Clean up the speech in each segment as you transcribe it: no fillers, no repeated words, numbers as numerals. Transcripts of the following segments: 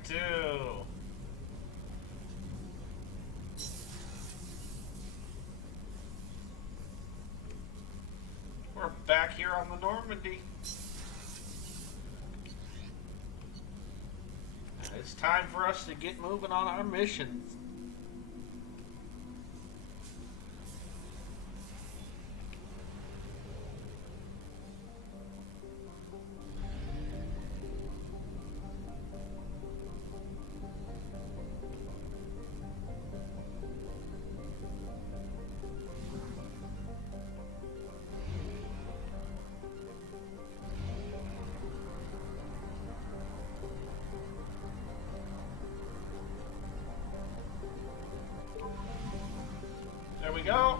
like to. We're back here on the Normandy. And it's time for us to get moving on our mission. There we go.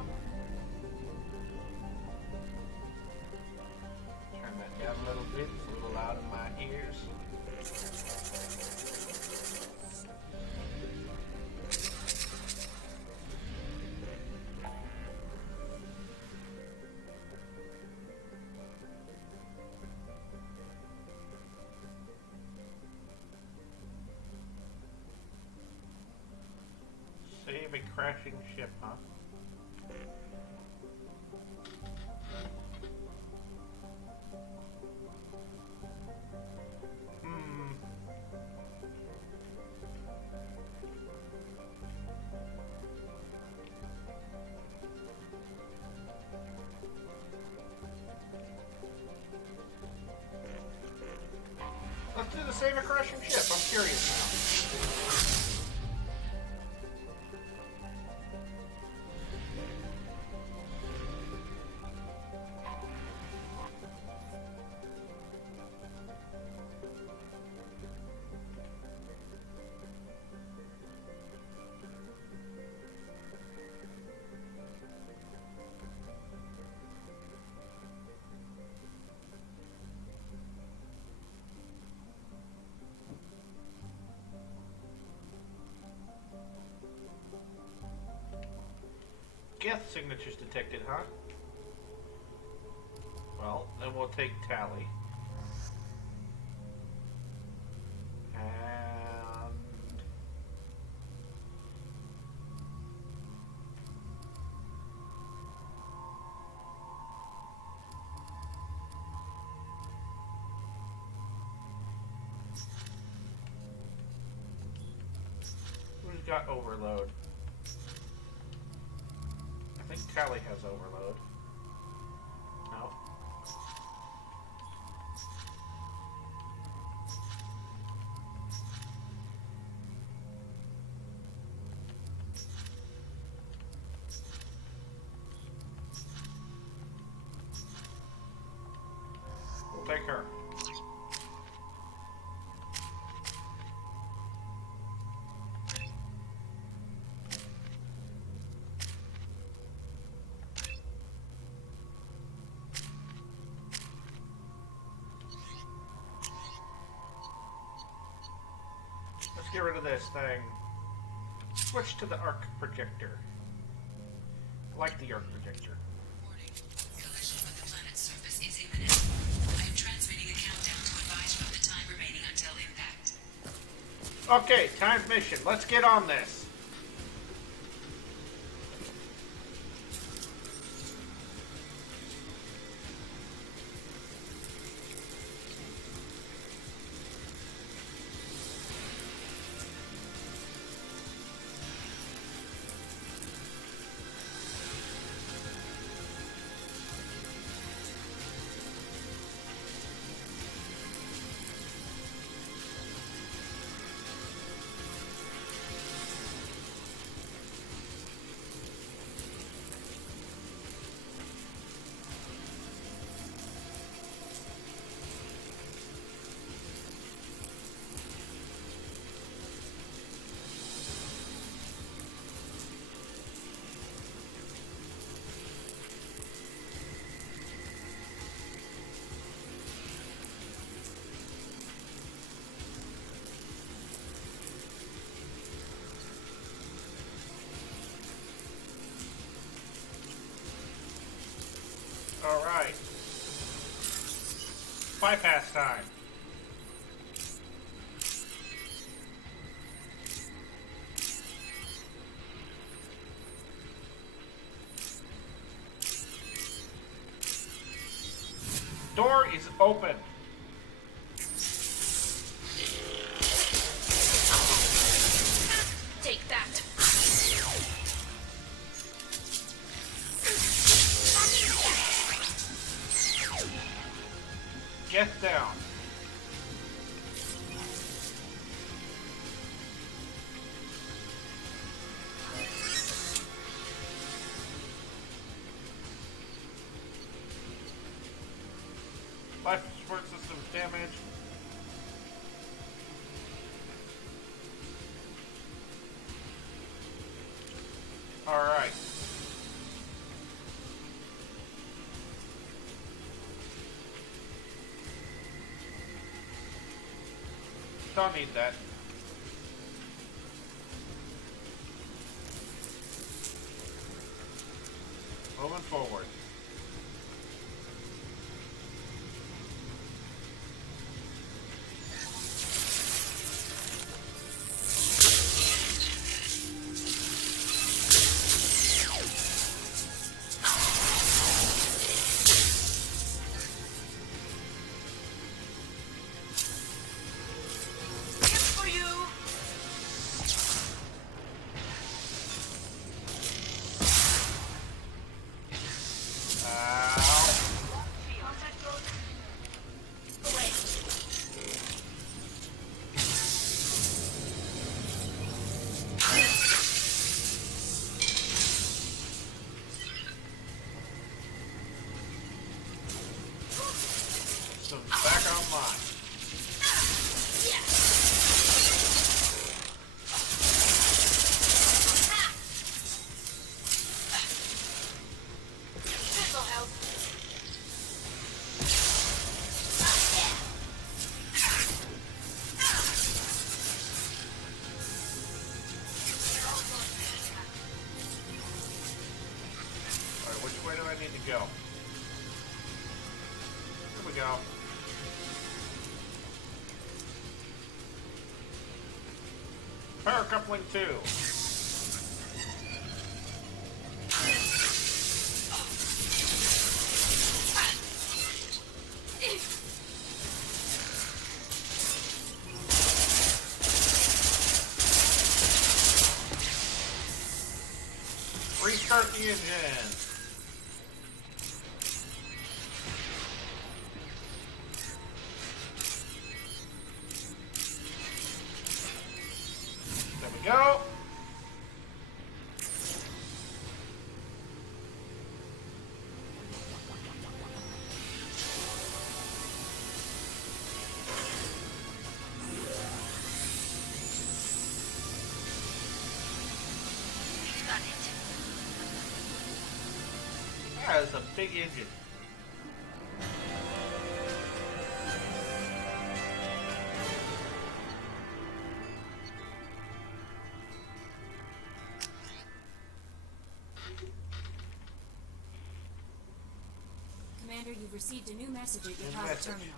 Turn that down a little bit. It's a little loud in my ears. Save a crashing ship, huh? Let's do the save a crashing ship. I'm curious now. Geth signatures detected, huh? Well, then we'll take tally. And who's got overload? I think Tally has overload. No. We'll take her. Let's get rid of this thing. Switch to the arc projector. I like the arc projector. Warning. Collision with the planet's surface is imminent. I am transmitting a countdown to advise you of the time remaining until impact. Okay, timed mission. Let's get on this. Alright. Bypass time. door is open. Take that. Get down. Life support system damage. Alright. Don't need that. Moving forward. For you. Contact road. Away. So back online. This'll help. Alright, which way do I need to go? Here we go. Power coupling 2. Restart the engine. There we go. Got it. That is a big engine. Commander, you've received a new message at your New pilot message. terminal.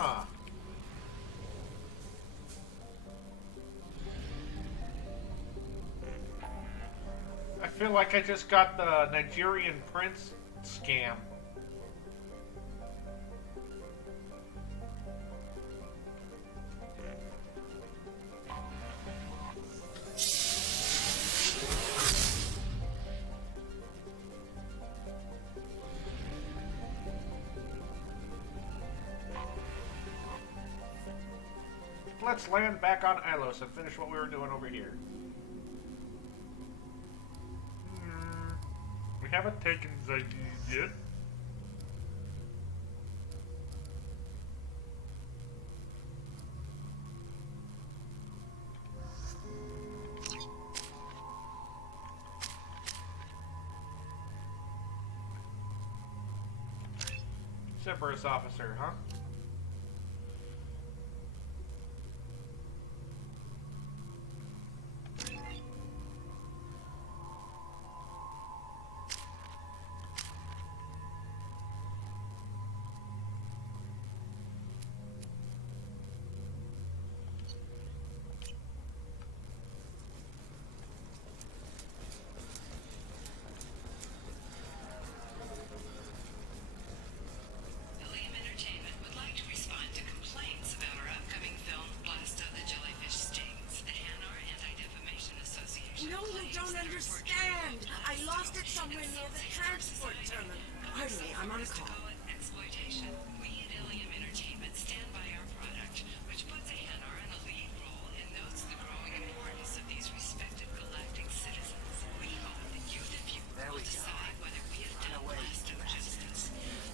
Huh. I feel like I just got the Nigerian prince scam. Let's land back on Ilos and finish what we were doing over here. We haven't taken Zallgo yet. Cerberus officer, huh? Ilium Entertainment would like to respond to complaints about our upcoming film, Blast of the Jellyfish Stings. The Hanar Anti-Defamation Association. No, you don't understand. I lost it somewhere near the transport terminal. Pardon me, I'm on a call. Exploitation. We at Ilium Entertainment stand by our product, which puts a Hanar in a lead role and notes the growing importance of these respected galactic citizens. We hope that you, the viewer, will decide whether we have done Blast of justice.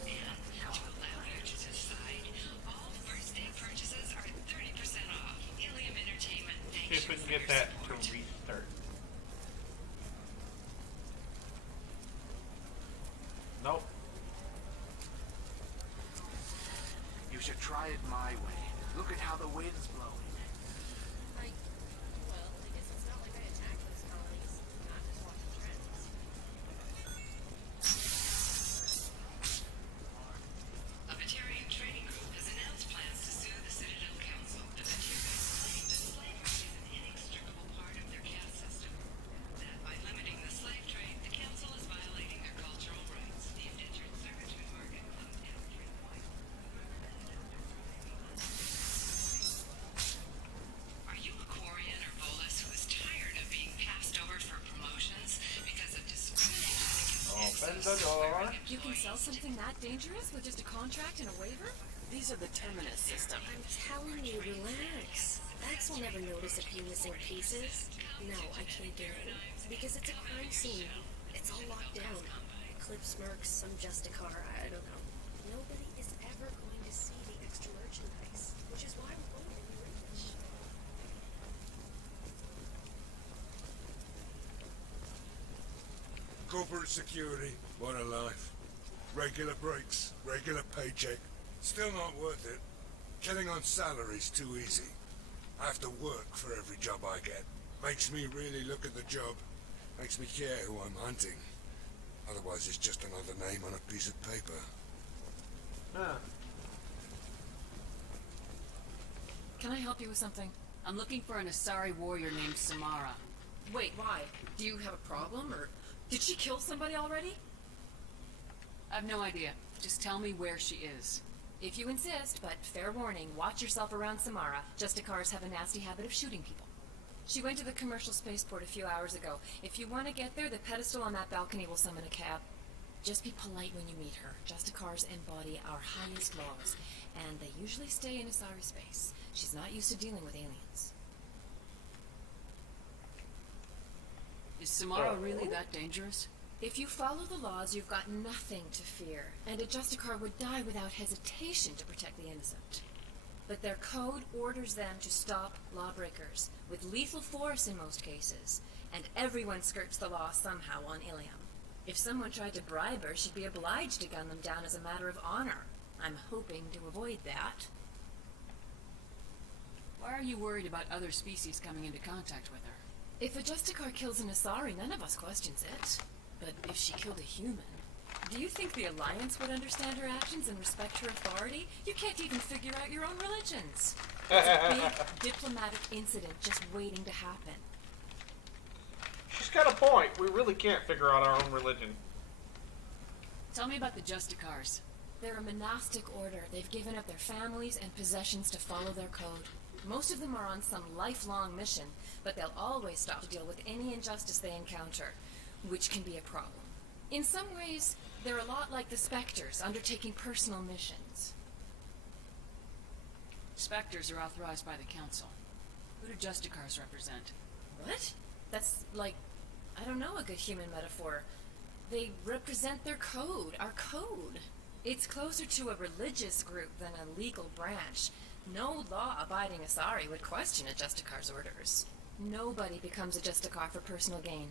And to allow you to decide, all first day purchases are 30% off. Ilium Entertainment, thank See if we you can for get your that to support. restart. Nope. You should try it my way. Look at how the wind's blowing. Well, I guess it's not like I attacked those colonies. I'm just watching trends. A Batarian trading group has announced plans to sue the Citadel Council. The Batarians claim that slavery is an inextricable part of their caste system. That by limiting the slave trade, the council is violating their cultural rights. The indentured servitude market closed down for white. Are you a Quarian or Volus who is tired of being passed over for promotions because of discrimination against Open the door. You can sell something that dangerous with just a contract and a waiver? These are the Terminus system. I'm telling you, relax. Max will never notice a few missing pieces. No, I can't get in. Because it's a crime scene. It's all locked down. Clips, mercs, some Justicar, I don't know. Nobody is ever going to see the extra merchandise. Which is why we're going to be rich. Corporate security, what a life. Regular breaks, regular paycheck. Still not worth it. Killing on salary's too easy. I have to work for every job I get. Makes me really look at the job. Makes me care who I'm hunting. Otherwise it's just another name on a piece of paper. Huh. Can I help you with something? I'm looking for an Asari warrior named Samara. Wait, why? Do you have a problem, or did she kill somebody already? I've no idea. Just tell me where she is. If you insist, but fair warning, watch yourself around Samara. Justicars have a nasty habit of shooting people. She went to the commercial spaceport a few hours ago. If you want to get there, the pedestal on that balcony will summon a cab. Just be polite when you meet her. Justicars embody our highest laws, and they usually stay in Asari space. She's not used to dealing with aliens. Is Samara really that dangerous? If you follow the laws, you've got nothing to fear, and a Justicar would die without hesitation to protect the innocent. But their code orders them to stop lawbreakers, with lethal force in most cases, and everyone skirts the law somehow on Ilium. If someone tried to bribe her, she'd be obliged to gun them down as a matter of honor. I'm hoping to avoid that. Why are you worried about other species coming into contact with her? If a Justicar kills an Asari, none of us questions it. But if she killed a human... Do you think the Alliance would understand her actions and respect her authority? You can't even figure out your own religions. It's a big diplomatic incident just waiting to happen. She's got a point. We really can't figure out our own religion. Tell me about the Justicars. They're a monastic order. They've given up their families and possessions to follow their code. Most of them are on some lifelong mission, but they'll always stop to deal with any injustice they encounter, which can be a problem. In some ways, they're a lot like the Spectres, undertaking personal missions. Spectres are authorized by the Council. Who do Justicars represent? What? That's like, I don't know, a good human metaphor. They represent their code, our code. It's closer to a religious group than a legal branch. No law-abiding Asari would question a Justicar's orders. Nobody becomes a Justicar for personal gain.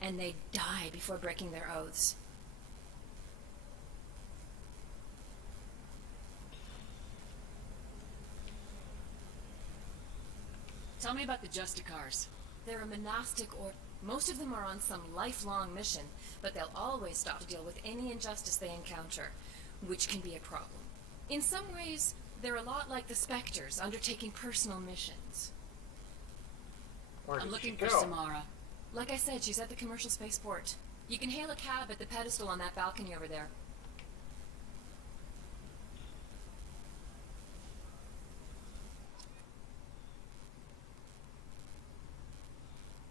And they die before breaking their oaths. Tell me about the Justicars. They're a monastic order. Most of them are on some lifelong mission, but they'll always stop to deal with any injustice they encounter, which can be a problem. In some ways, they're a lot like the Spectres, undertaking personal missions. Where I'm did looking she for go? Samara. Like I said, she's at the commercial spaceport. You can hail a cab at the pedestal on that balcony over there.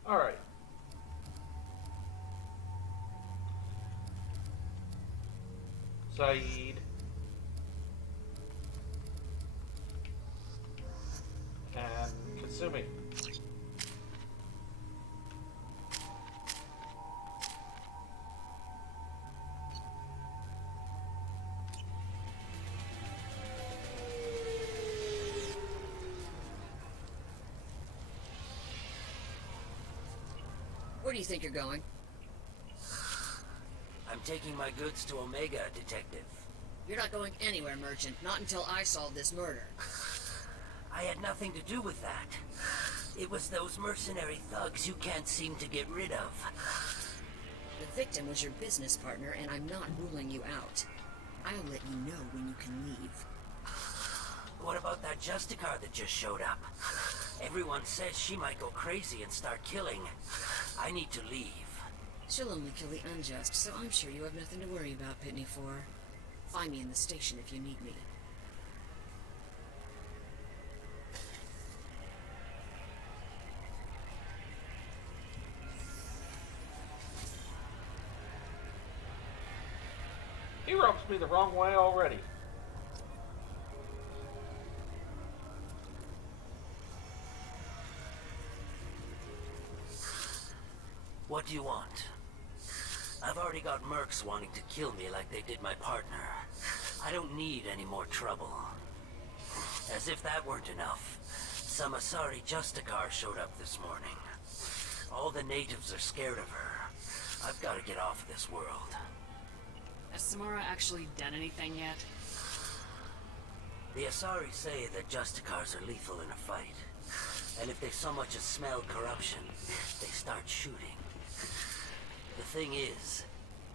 Alright. Saeed. And Kasumi. Where do you think you're going? I'm taking my goods to Omega, Detective. You're not going anywhere, Merchant. Not until I solve this murder. I had nothing to do with that. It was those mercenary thugs you can't seem to get rid of. The victim was your business partner, and I'm not ruling you out. I'll let you know when you can leave. What about that Justicar that just showed up? Everyone says she might go crazy and start killing. I need to leave. She'll only kill the unjust, so I'm sure you have nothing to worry about, Pitney 4. Find me in the station if you need me. He rubs me the wrong way already. What do you want? I've already got mercs wanting to kill me like they did my partner. I don't need any more trouble. As if that weren't enough, some Asari Justicar showed up this morning. All the natives are scared of her. I've got to get off this world. Has Samara actually done anything yet? The Asari say that Justicars are lethal in a fight. And if they so much as smell corruption, they start shooting. The thing is,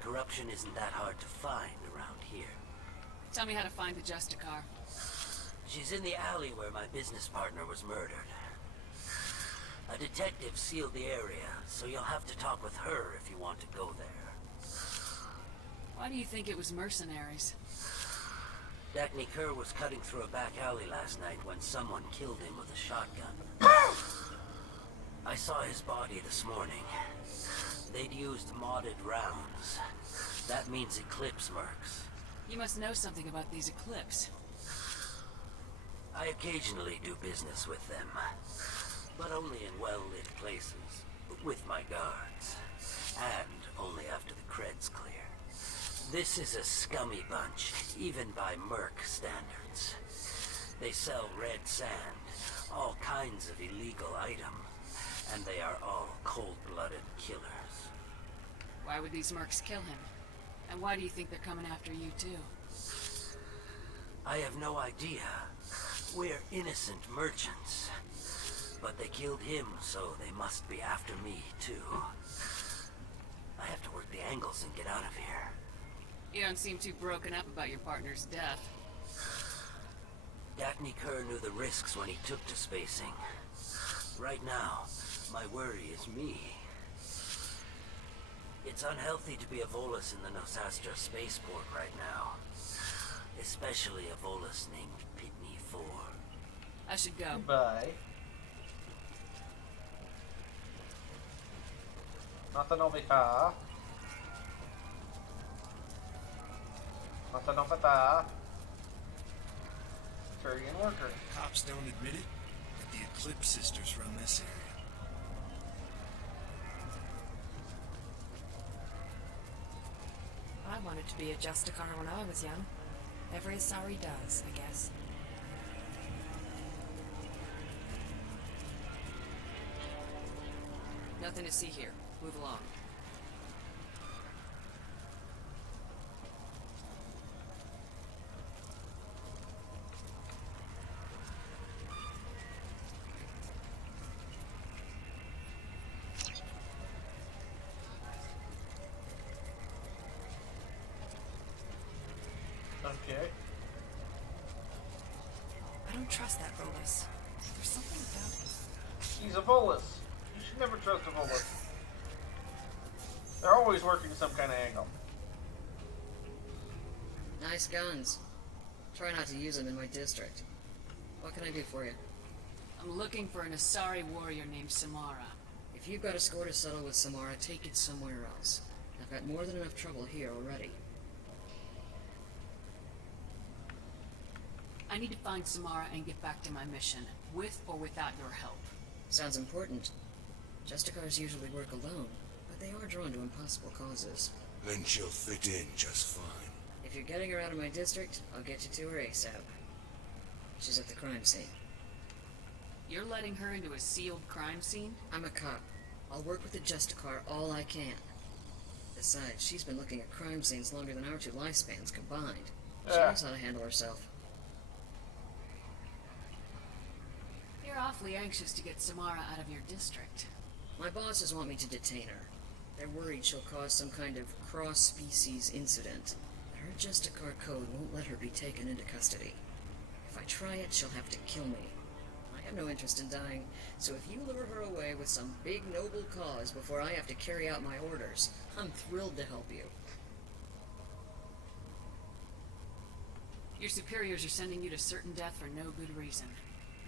corruption isn't that hard to find around here. Tell me how to find the Justicar. She's in the alley where my business partner was murdered. A detective sealed the area, so you'll have to talk with her if you want to go there. Why do you think it was mercenaries? Dagny Kerr was cutting through a back alley last night when someone killed him with a shotgun. I saw his body this morning. They'd used modded rounds. That means Eclipse mercs. You must know something about these Eclipse. I occasionally do business with them, but only in well-lit places, with my guards, and only after the cred's clear. This is a scummy bunch, even by merc standards. They sell red sand, all kinds of illegal items, and they are all cold-blooded killers. Why would these mercs kill him? And why do you think they're coming after you too? I have no idea. We're innocent merchants. But they killed him, so they must be after me too. I have to work the angles and get out of here. You don't seem too broken up about your partner's death. Daphne Kerr knew the risks when he took to spacing. Right now, my worry is me. It's unhealthy to be a Volus in the Nosastra spaceport right now. Especially a Volus named Pitney 4. I should go. Goodbye. Nothing over here. Nothing over there. Turian worker. Cops don't admit it, but the Eclipse sisters run this area. I wanted to be a Justicar when I was young. Every Asari does, I guess. Nothing to see here. Move along. Okay. I don't trust that Volus. There's something about him. He's a Volus. You should never trust a Volus. They're always working some kind of angle. Nice guns. Try not to use them in my district. What can I do for you? I'm looking for an Asari warrior named Samara. If you've got a score to settle with Samara, take it somewhere else. I've got more than enough trouble here already. I need to find Samara and get back to my mission, with or without your help. Sounds important. Justicars usually work alone, but they are drawn to impossible causes. Then she'll fit in just fine. If you're getting her out of my district, I'll get you to her ASAP. She's at the crime scene. You're letting her into a sealed crime scene? I'm a cop. I'll work with the Justicar all I can. Besides, she's been looking at crime scenes longer than our two lifespans combined. She knows how to handle herself. You're awfully anxious to get Samara out of your district. My bosses want me to detain her. They're worried she'll cause some kind of cross-species incident. Her Justicar code won't let her be taken into custody. If I try it, she'll have to kill me. I have no interest in dying, so if you lure her away with some big noble cause before I have to carry out my orders, I'm thrilled to help you. Your superiors are sending you to certain death for no good reason.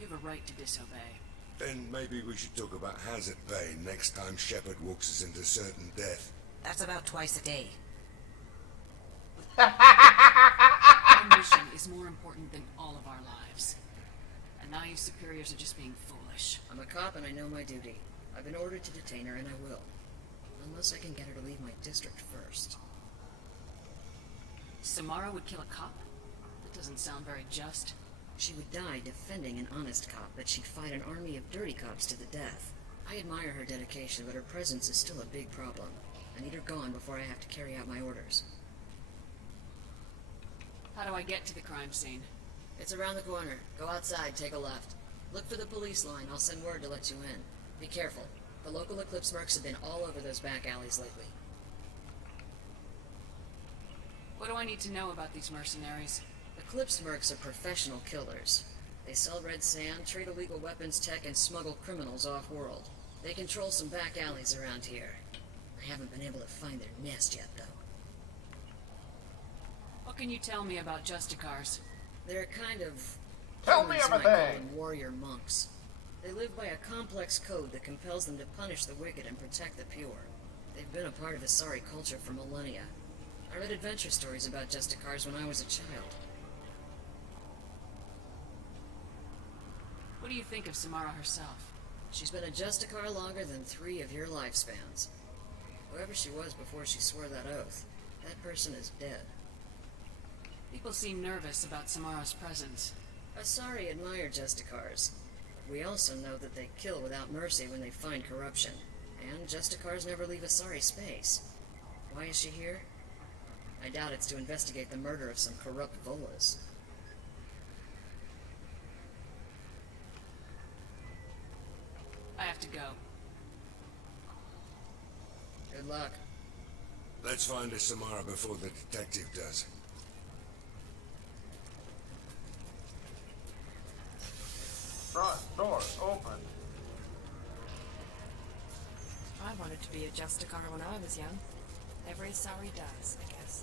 You have a right to disobey. Then maybe we should talk about hazard pay next time Shepard walks us into certain death. That's about twice a day. Our mission is more important than all of our lives. And now you superiors are just being foolish. I'm a cop and I know my duty. I've been ordered to detain her and I will. Unless I can get her to leave my district first. Samara would kill a cop? That doesn't sound very just. She would die defending an honest cop, but she'd fight an army of dirty cops to the death. I admire her dedication, but her presence is still a big problem. I need her gone before I have to carry out my orders. How do I get to the crime scene? It's around the corner. Go outside, take a left. Look for the police line. I'll send word to let you in. Be careful. The local Eclipse mercs have been all over those back alleys lately. What do I need to know about these mercenaries? Eclipse mercs are professional killers. They sell red sand, trade illegal weapons tech, and smuggle criminals off-world. They control some back alleys around here. I haven't been able to find their nest yet, though. What can you tell me about Justicars? They're kind of... Tell me humans might everything! call them warrior monks. They live by a complex code that compels them to punish the wicked and protect the pure. They've been a part of Asari culture for millennia. I read adventure stories about Justicars when I was a child. What do you think of Samara herself? She's been a Justicar longer than 3 of your lifespans. Whoever she was before she swore that oath, that person is dead. People seem nervous about Samara's presence. Asari admire Justicars. We also know that they kill without mercy when they find corruption. And Justicars never leave Asari space. Why is she here? I doubt it's to investigate the murder of some corrupt Volas. I have to go. Good luck. Let's Let's find this Samara before the detective does. Front door open. I wanted to be a Justicar when I was young. Every sorry does, I guess.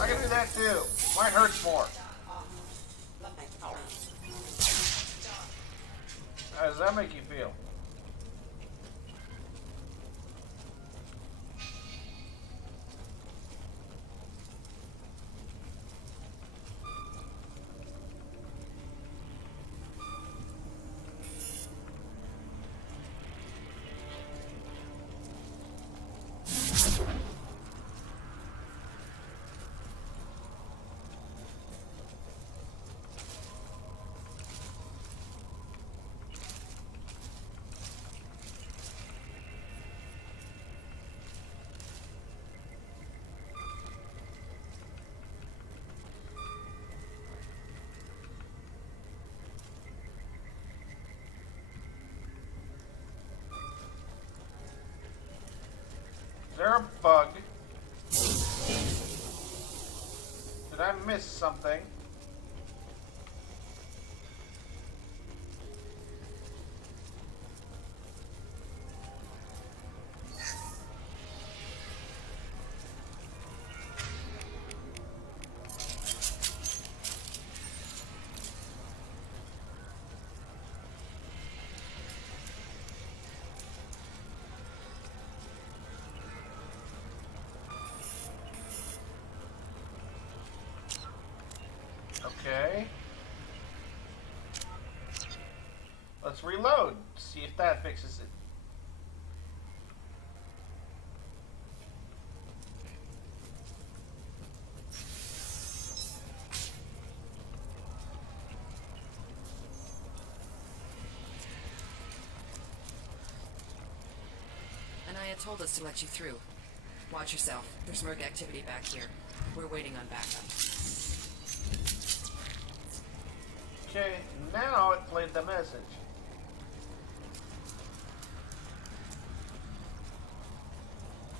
I can do that too. Mine hurts more. How does that make you feel? Is there a bug? Did I miss something? Okay. Let's reload. See if that fixes it. Anaya told us to let you through. Watch yourself. There's merc activity back here. We're waiting on backup. Okay, now it played the message.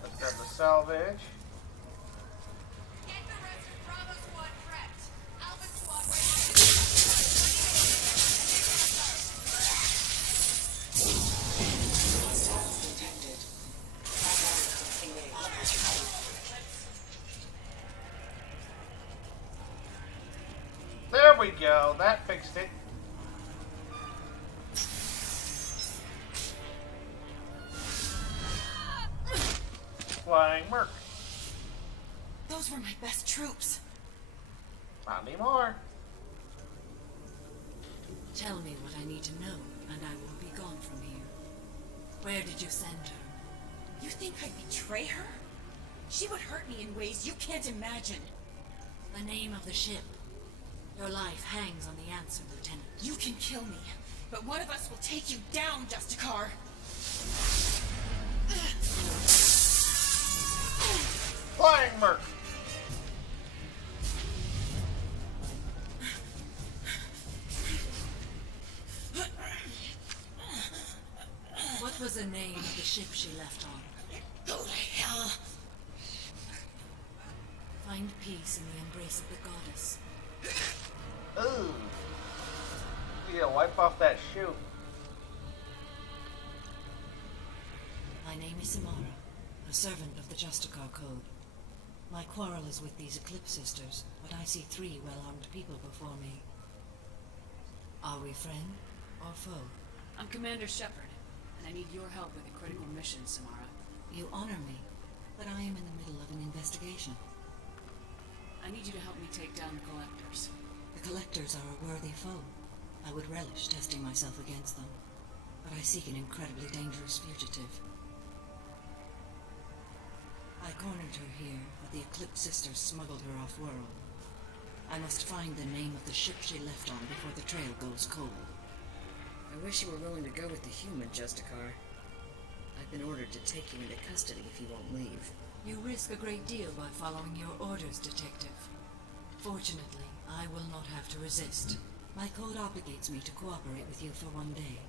Let's grab the salvage. Get the rest of Bravo Squad prepped. Alpha Squad There we go, that fixed it. Flying Merc. Those were my best troops. Not anymore. Tell me what I need to know, and I will be gone from here. Where did you send her? You think I'd betray her? She would hurt me in ways you can't imagine. The name of the ship. Your life hangs on the answer, Lieutenant. You can kill me, but one of us will take you down, Justicar. Flying Merc. What was the name of the ship she left on? Go to hell. Find peace in the embrace of the goddess. Ooh. You gotta wipe off that shoe. My name is Samara, a servant of the Justicar Code. My quarrel is with these Eclipse Sisters, but I see 3 well-armed people before me. Are we friend or foe? I'm Commander Shepard, and I need your help with a critical mission, Samara. You honor me, but I am in the middle of an investigation. I need you to help me take down the Collectors. The Collectors are a worthy foe. I would relish testing myself against them, but I seek an incredibly dangerous fugitive. I cornered her here, but the Eclipse Sisters smuggled her off-world. I must find the name of the ship she left on before the trail goes cold. I wish you were willing to go with the human, Justicar. I've been ordered to take you into custody if you won't leave. You risk a great deal by following your orders, Detective. Fortunately, I will not have to resist. My code obligates me to cooperate with you for 1 day.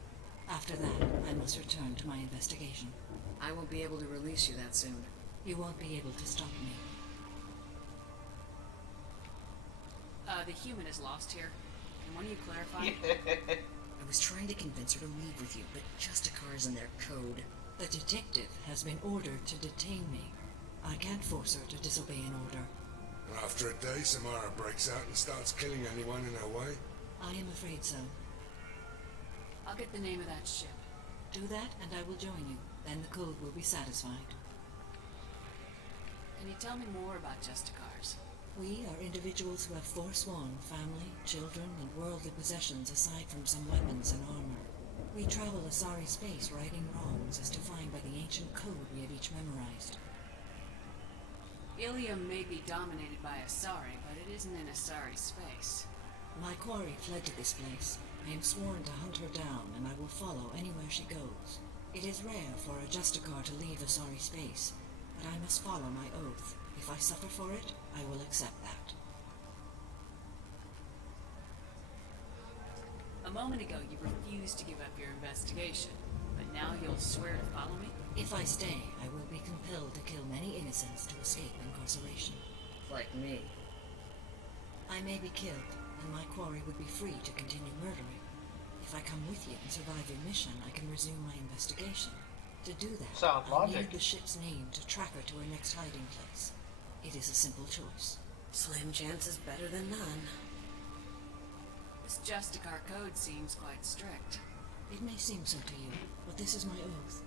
After that, I must return to my investigation. I won't be able to release you that soon. You won't be able to stop me. The human is lost here. Can one of you clarify? I was trying to convince her to leave with you, but Justicar's in their code. The detective has been ordered to detain me. I can't force her to disobey an order. After a day, Samara breaks out and starts killing anyone in her way. I am afraid so. I'll get the name of that ship. Do that, and I will join you. Then the code will be satisfied. Can you tell me more about Justicars? We are individuals who have forsworn family, children, and worldly possessions aside from some weapons and armor. We travel Asari space righting wrongs as defined by the ancient code we have each memorized. Ilium may be dominated by Asari, but it isn't in Asari space. My quarry fled to this place. I am sworn to hunt her down, and I will follow anywhere she goes. It is rare for a Justicar to leave Asari space, but I must follow my oath. If I suffer for it, I will accept that. A moment ago, you refused to give up your investigation, but now you'll swear to follow me? If I stay, I will be compelled to kill many innocents to escape incarceration. Like me. I may be killed, and my quarry would be free to continue murdering. If I come with you and survive your mission, I can resume my investigation. To do that, I need the ship's name to track her to her next hiding place. It is a simple choice. Slim chance is better than none. This Justicar code seems quite strict. It may seem so to you, but this is my oath.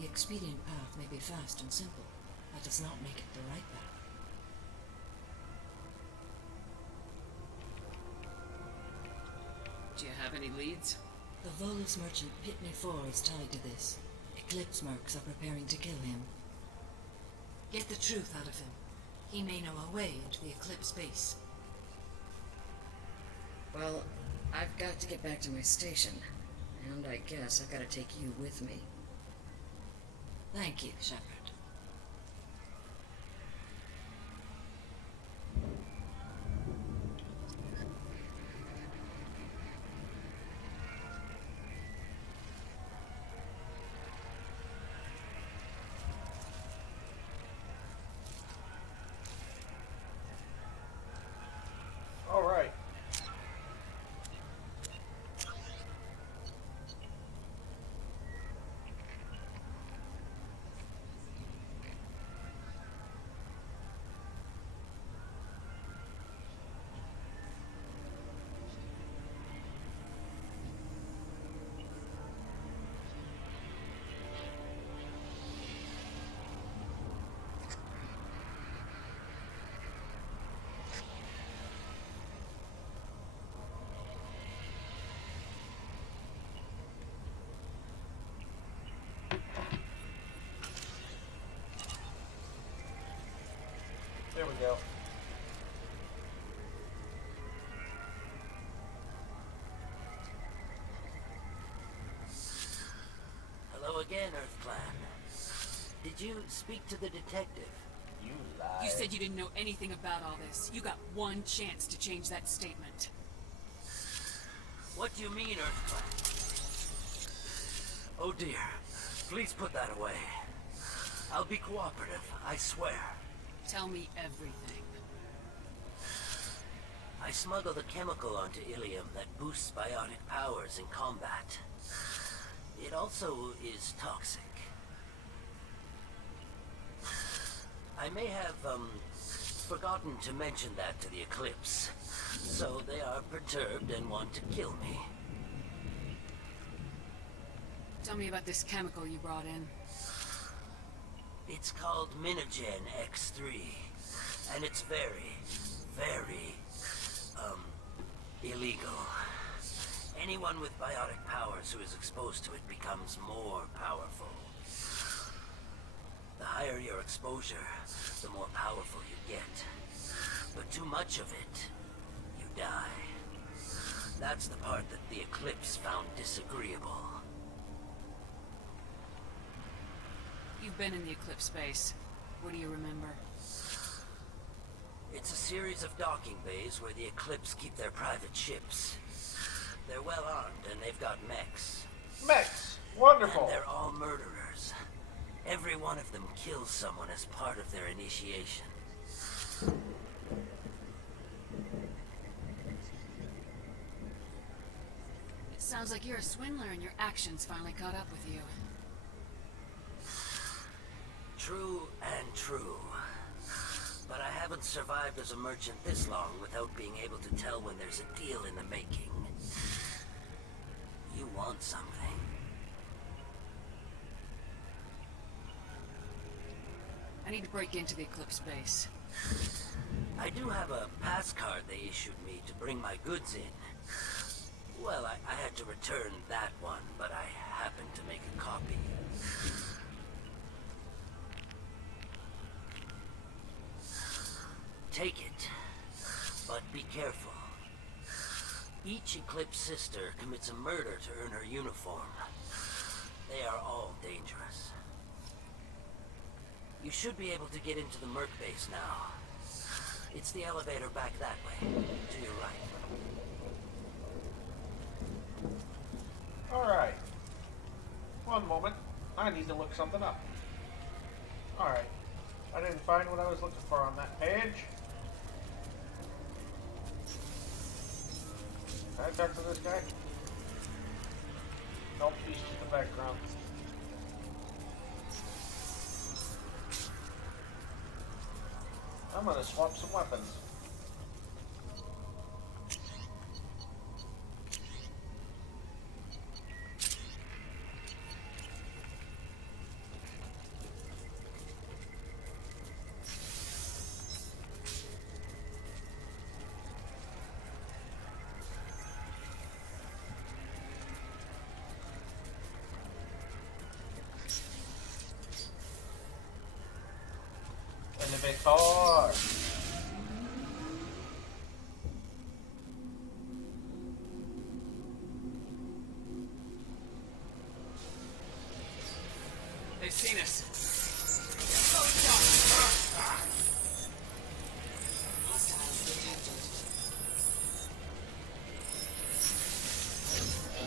The expedient path may be fast and simple. That does not make it the right path. Do you have any leads? The Volus merchant Pitney 4 is tied to this. Eclipse mercs are preparing to kill him. Get the truth out of him. He may know a way into the Eclipse base. Well, I've got to get back to my station. And I guess I've got to take you with me. Thank you, Shepard. All right. There we go. Hello again, Earth Clan. Did you speak to the detective? You lied. You said you didn't know anything about all this. You got one chance to change that statement. What do you mean, Earth Clan? Oh dear. Please put that away. I'll be cooperative, I swear. Tell me everything. I smuggled a chemical onto Ilium that boosts biotic powers in combat. It also is toxic. I may have, forgotten to mention that to the Eclipse, so they are perturbed and want to kill me. Tell me about this chemical you brought in. It's called Minogen X3, and it's very, very, illegal. Anyone with biotic powers who is exposed to it becomes more powerful. The higher your exposure, the more powerful you get. But too much of it, you die. That's the part that the Eclipse found disagreeable. You've been in the Eclipse base. What do you remember? It's a series of docking bays where the Eclipse keep their private ships. They're well armed and they've got mechs. Mechs! Wonderful! And they're all murderers. Every one of them kills someone as part of their initiation. It sounds like you're a swindler and your actions finally caught up with you. True and true. But I haven't survived as a merchant this long without being able to tell when there's a deal in the making. You want something. I need to break into the Eclipse base. I do have a pass card they issued me to bring my goods in. Well, I had to return that one, but I happened to make a copy. Take it, but be careful. Each Eclipse sister commits a murder to earn her uniform. They are all dangerous. You should be able to get into the Merc base now. It's the elevator back that way, to your right. Alright. One moment. I need to look something up. Alright. I didn't find what I was looking for on that page. Can I talk to this guy? Nope, he's just in the background. I'm gonna swap some weapons. Elevator. They've seen us.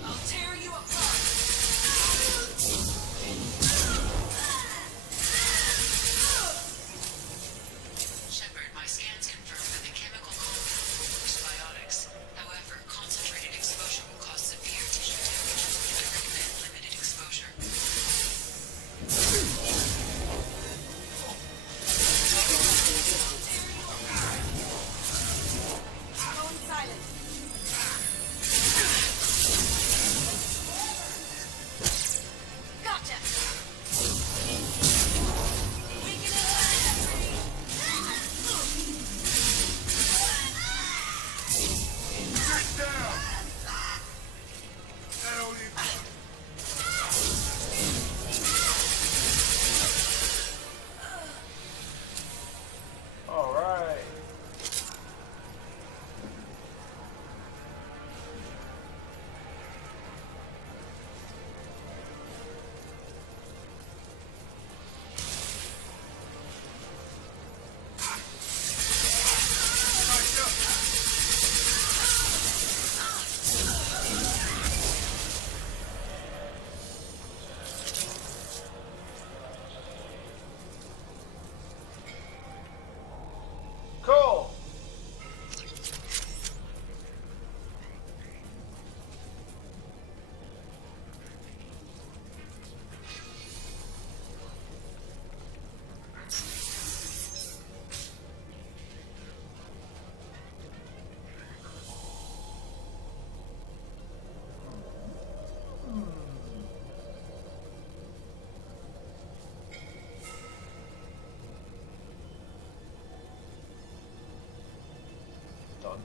I'll tear you apart. Shepard, my scans confirm that the chemical compound lowers biotics. However, concentrated exposure will cause severe tissue damage. I recommend limited exposure.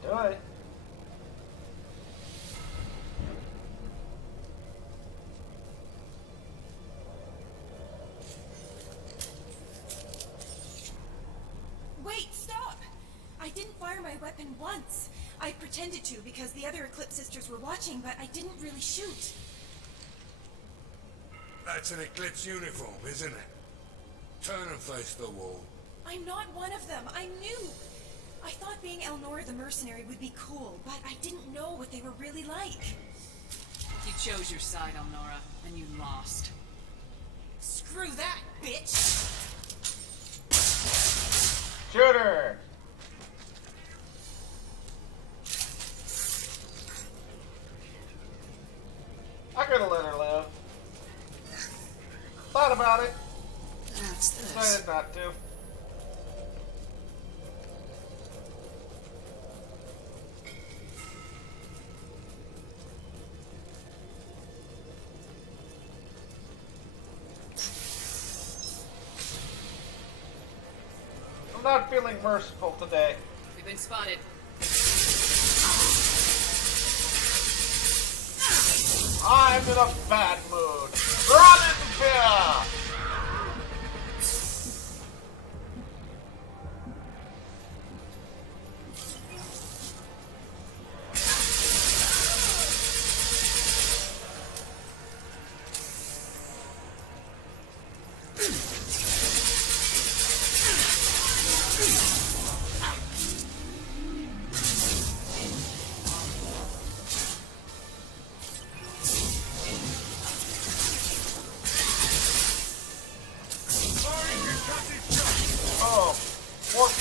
Do it. Wait, stop! I didn't fire my weapon once. I pretended to because the other Eclipse sisters were watching, but I didn't really shoot. That's an Eclipse uniform, isn't it? Turn and face the wall. I'm not one of them. I'm new. I thought being Elnora the mercenary would be cool, but I didn't know what they were really like. You chose your side, Elnora, and you lost. Screw that, bitch! Shoot her! I could have let her live. Thought about it. That's this. Decided not to. I'm not feeling merciful today. We've been spotted. I'm in a bad mood. Run in fear! Oh, what?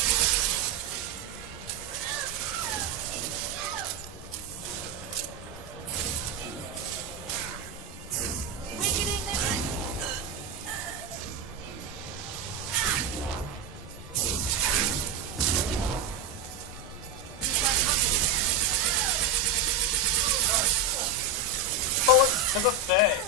Bullet to the face.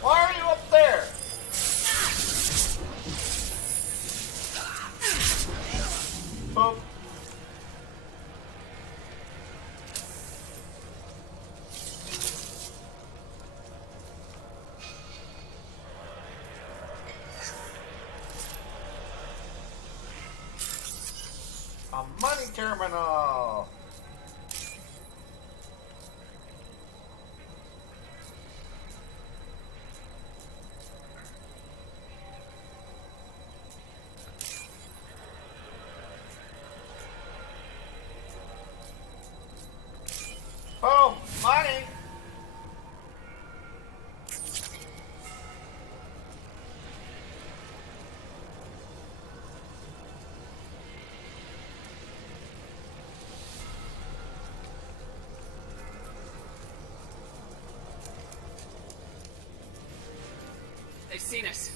Why are you up there? Boop. A money terminal. Oh, money! They've seen us.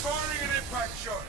Firing an impact shot.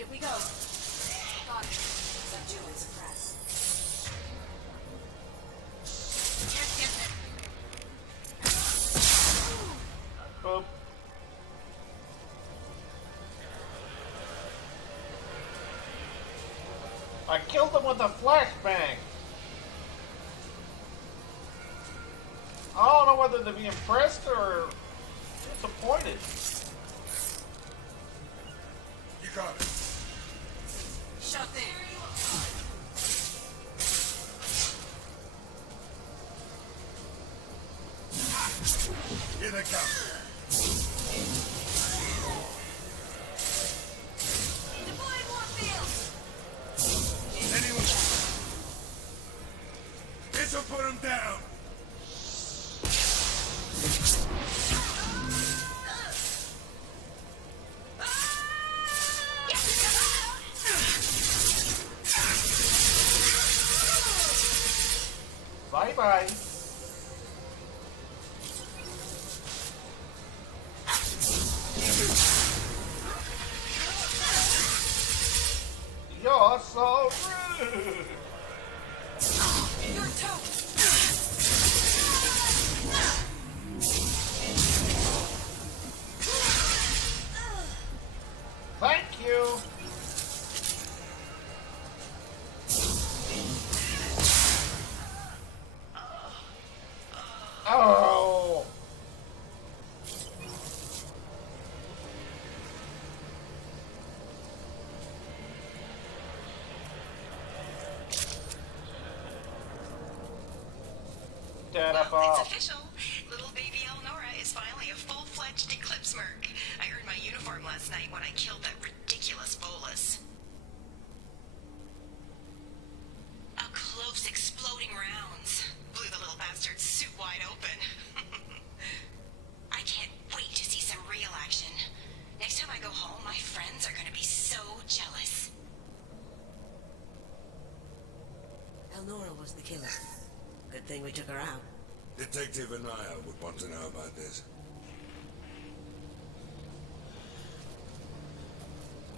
Here we go. Got it. Subdue and suppress. Boop. I killed him with a flashbang. I don't know whether to be impressed or disappointed. You got it. Shut in. Here they come. Deploying Warfield. Anyone? This'll put him down. Bye-bye. You're so rude. You're toast. Thank you. Oh. Well, it's official. Little baby Elnora is finally a full-fledged Eclipse merc. I earned my uniform last night when I killed that ridiculous bolus. Up close, exploding rounds. Blew the little bastard's suit wide open. I can't wait to see some real action. Next time I go home, my friends are gonna be so jealous. Elnora was the killer. Good thing we took her out. Detective Anaya would want to know about this.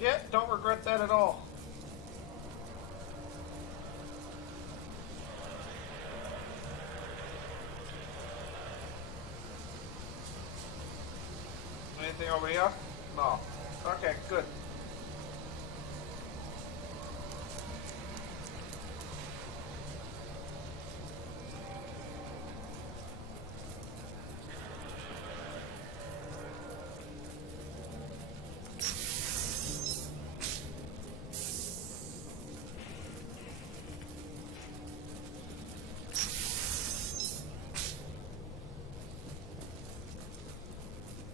Yeah, don't regret that at all. Anything over here? No. Okay, good.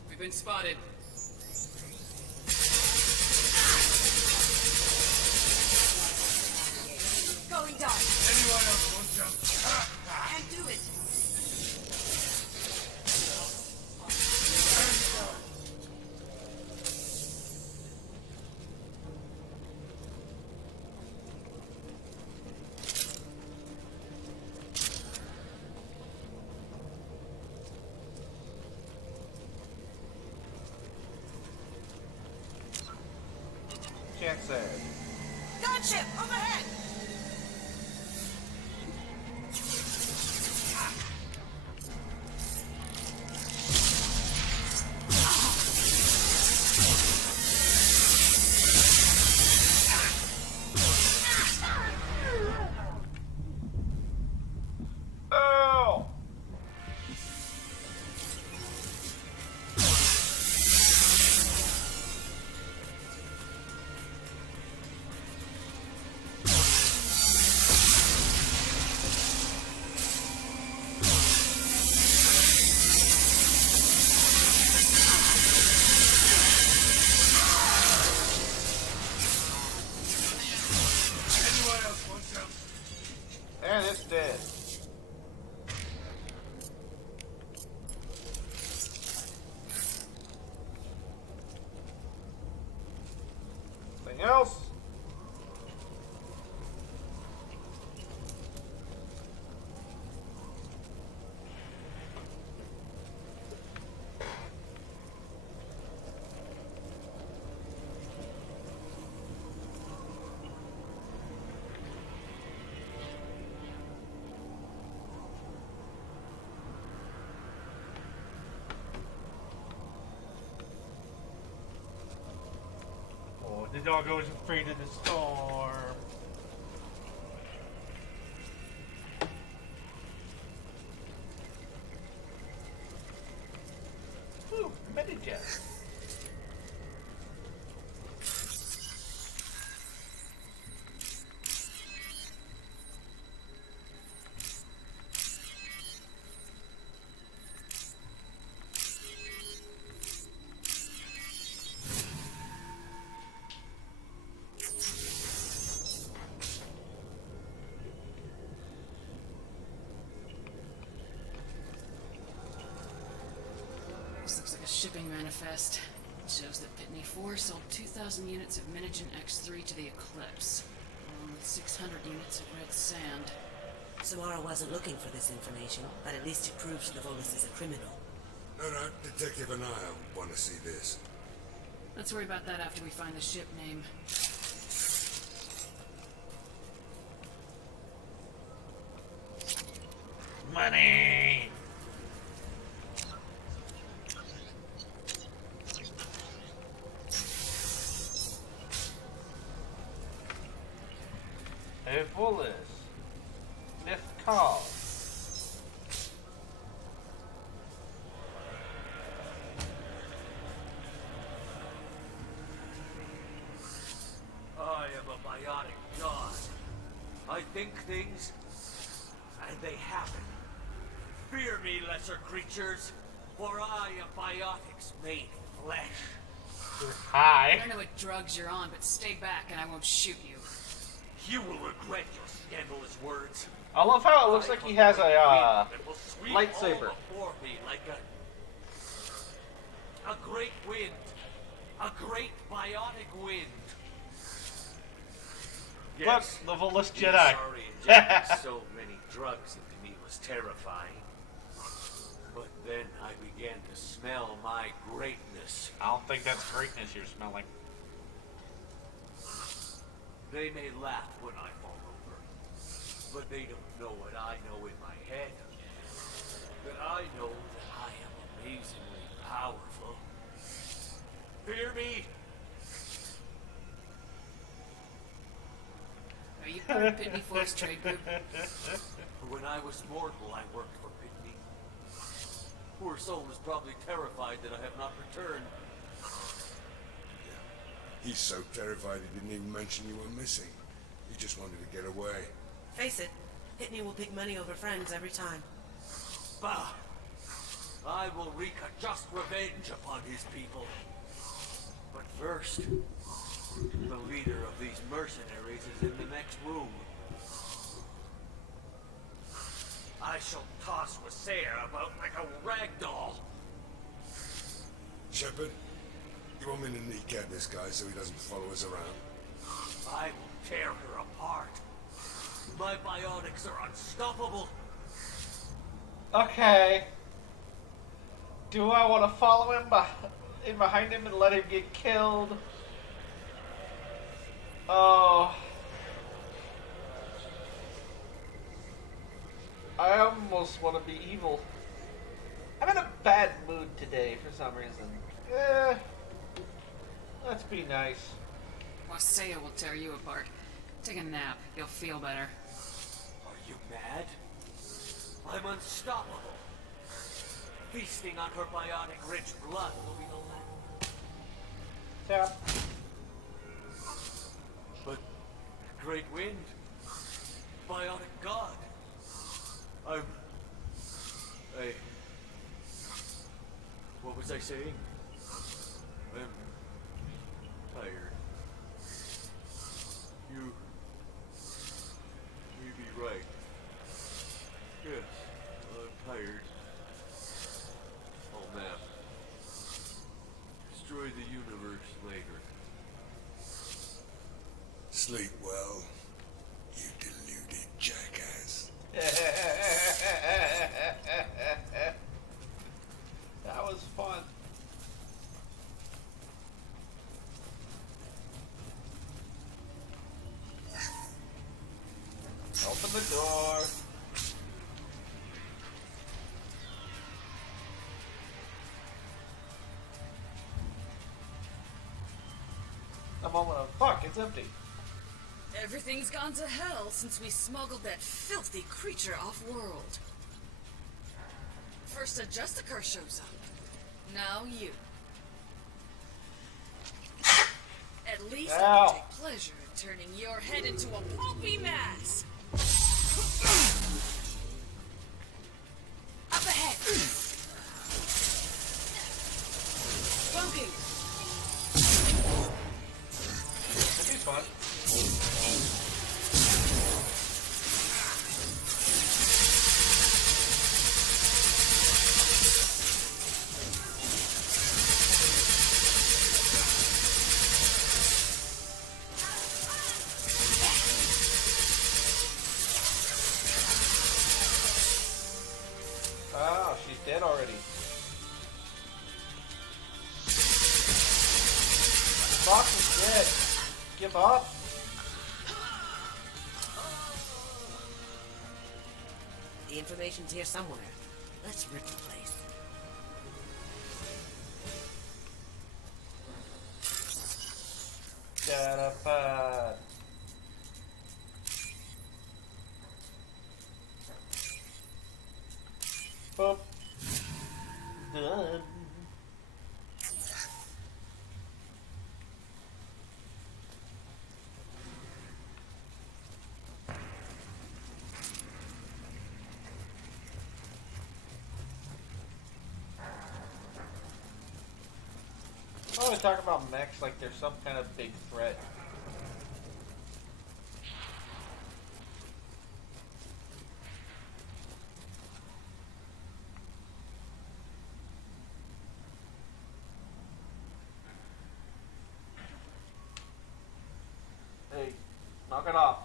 We've been spotted. Going dark. Anyone else want jump? Can't do it. Can't say. Gunship overhead. Oh! Anyone else want jump? And it's dead. Anything else? The doggo is afraid of the storm. Ooh, Medijet. This looks like a shipping manifest. It shows that Pitney 4 sold 2,000 units of Minigen X3 to the Eclipse, along with 600 units of red sand. Samara wasn't looking for this information, but at least it proves the Volus is a criminal. No, Detective and I want to see this. Let's worry about that after we find the ship name. Money! Hey, Volus. Lift call. I am a biotic god. I think things, and they happen. Fear me, lesser creatures, for I am biotics made flesh. Hi. I don't know what drugs you're on, but stay back and I won't shoot you. You will regret your scandalous words. I love how it looks like he has a lightsaber. Before me like a great wind, a great biotic wind. Yes, the Volus Jedi. Sorry, injecting so many drugs into me was terrifying. But then I began to smell my greatness. I don't think that's greatness you're smelling. They may laugh when I fall over, but they don't know what I know in my head. That I know that I am amazingly powerful. Fear me? Are you part of Pitney 4's trade group? When I was mortal, I worked for Pitney. Poor soul is probably terrified that I have not returned. He's so terrified he didn't even mention you were missing. He just wanted to get away. Face it, Pitney will pick money over friends every time. Bah! I will wreak a just revenge upon his people. But first, the leader of these mercenaries is in the next room. I shall toss Wassair about like a rag doll. Shepard, you want me to kneecap this guy so he doesn't follow us around? I will tear her apart. My biotics are unstoppable. Okay. Do I want to follow him in behind him and let him get killed? Oh. I almost want to be evil. I'm in a bad mood today for some reason. Let's be nice. Wassail will tear you apart. Take a nap. You'll feel better. Are you mad? I'm unstoppable. Feasting on her biotic-rich blood will be the last. Tap. But great wind, biotic god. What was I saying? I'm tired. You may be right. Yes, I'm tired. I'll nap. Destroy the universe later. Sleep well, you deluded jackass. That was fun. Open the door. a moment of fuck, it's empty. Everything's gone to hell since we smuggled that filthy creature off-world. First a Justicar shows up. Now you. At least I can take pleasure in turning your head into a pulpy mass. Up ahead! Smoking! This is fun. Ah, she's dead already. Fox is dead. Give up. The information's here somewhere. Let's rip the place. Justified. Boop. Done. I always talk about mechs like they're some kind of big threat. Hey, knock it off.